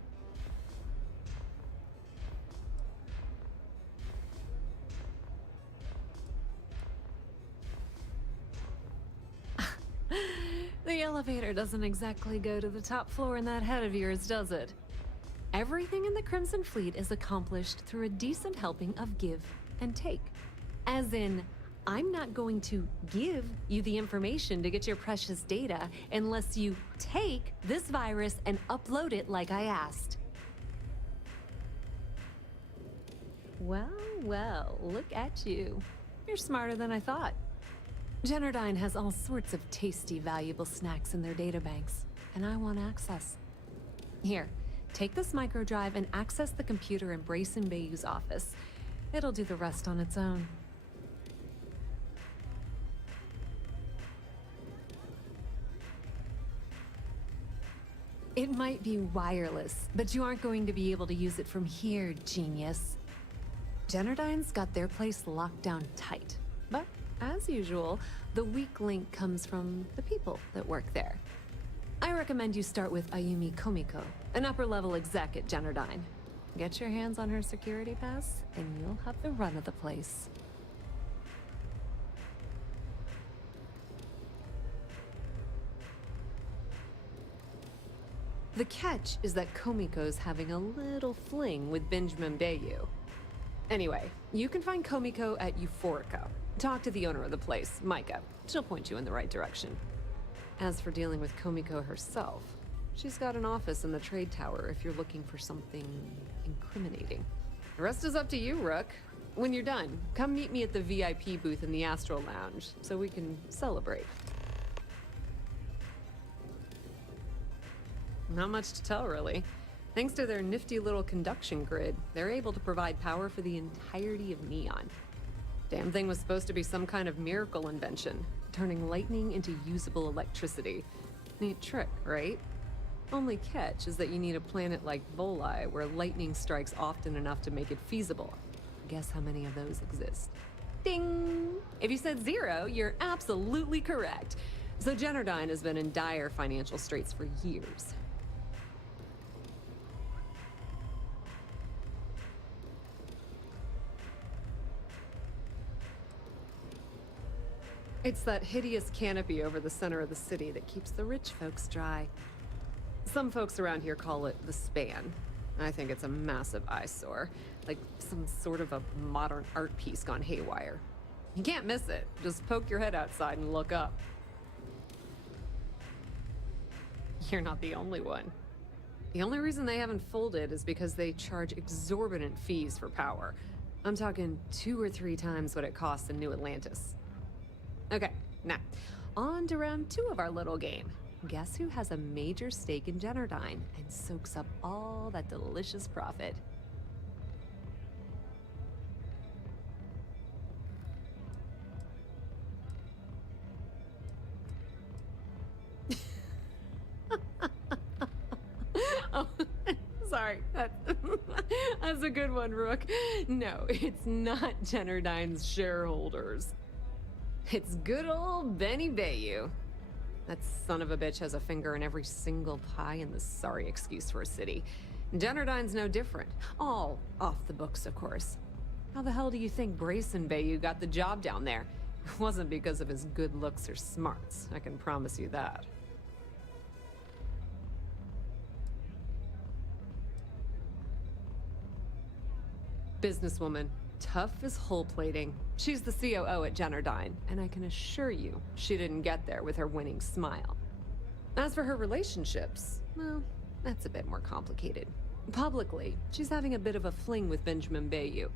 The elevator doesn't exactly go to the top floor in that head of yours, does it? Everything in the Crimson Fleet is accomplished through a decent helping of give and take. As in, I'm not going to give you the information to get your precious data unless you take this virus and upload it like I asked. Well, well, look at you. You're smarter than I thought. Generdyne has all sorts of tasty, valuable snacks in their databanks, and I want access. Here, take this microdrive and access the computer in Brayson Bayou's office. It'll do the rest on its own. It might be wireless, but you aren't going to be able to use it from here, genius. Generdyne's got their place locked down tight, but as usual, the weak link comes from the people that work there. I recommend you start with Ayumi Komiko, an upper-level exec at Generdyne. Get your hands on her security pass, and you'll have the run of the place. The catch is that Komiko's having a little fling with Benjamin Bayou. Anyway, you can find Komiko at Euphorica. Talk to the owner of the place, Micah. She'll point you in the right direction. As for dealing with Komiko herself, she's got an office in the trade tower if you're looking for something incriminating. The rest is up to you, Rook. When you're done, come meet me at the VIP booth in the Astro Lounge so we can celebrate. Not much to tell, really. Thanks to their nifty little conduction grid, they're able to provide power for the entirety of Neon. Damn thing was supposed to be some kind of miracle invention, turning lightning into usable electricity. Neat trick, right? Only catch is that you need a planet like Voli, where lightning strikes often enough to make it feasible. Guess how many of those exist? Ding! If you said 0, you're absolutely correct. So Generdyne has been in dire financial straits for years. It's that hideous canopy over the center of the city that keeps the rich folks dry. Some folks around here call it the span. I think it's a massive eyesore, like some sort of a modern art piece gone haywire. You can't miss it. Just poke your head outside and look up. You're not the only one. The only reason they haven't folded is because they charge exorbitant fees for power. I'm talking 2 or 3 times what it costs in New Atlantis. Okay, now, on to round 2 of our little game. Guess who has a major stake in Generdyne and soaks up all that delicious profit? Oh, sorry. That's a good one, Rook. No, it's not Generdyne's shareholders. It's good old Benny Bayou. That son of a bitch has a finger in every single pie in the sorry excuse for a city. Generdyne's no different. All off the books, of course. How the hell do you think Brayson Bayou got the job down there? It wasn't because of his good looks or smarts, I can promise you that. Businesswoman. Tough as hull plating. She's the COO at Generdyne, and I can assure you she didn't get there with her winning smile. As for her relationships, well, that's a bit more complicated. Publicly, she's having a bit of a fling with Benjamin Bayou.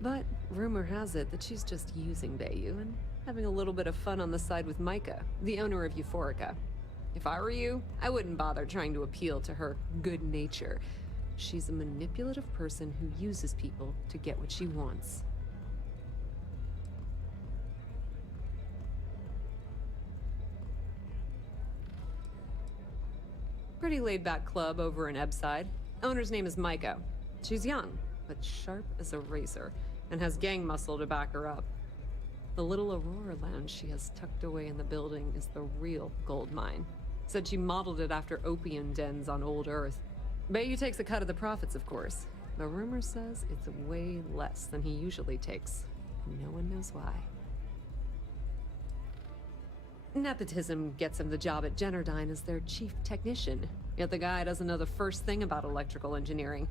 But rumor has it that she's just using Bayou and having a little bit of fun on the side with Micah, the owner of Euphorica. If I were you, I wouldn't bother trying to appeal to her good nature. She's a manipulative person who uses people to get what she wants. Pretty laid-back club over in Ebside. Owner's name is Micah. She's young, but sharp as a razor, and has gang muscle to back her up. The little Aurora lounge she has tucked away in the building is the real gold mine. Said she modeled it after opium dens on old Earth. Bayou takes a cut of the profits, of course. The rumor says it's way less than he usually takes. No one knows why. Nepotism gets him the job at Generdyne as their chief technician, yet the guy doesn't know the first thing about electrical engineering.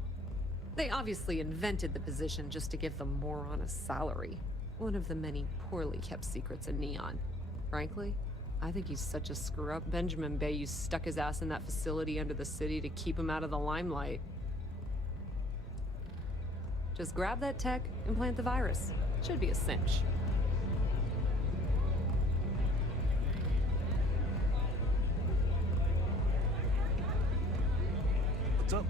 They obviously invented the position just to give the moron a salary. One of the many poorly kept secrets in Neon. Frankly, I think he's such a screw-up. Benjamin Bayou stuck his ass in that facility under the city to keep him out of the limelight. Just grab that tech and plant the virus. Should be a cinch. What's up?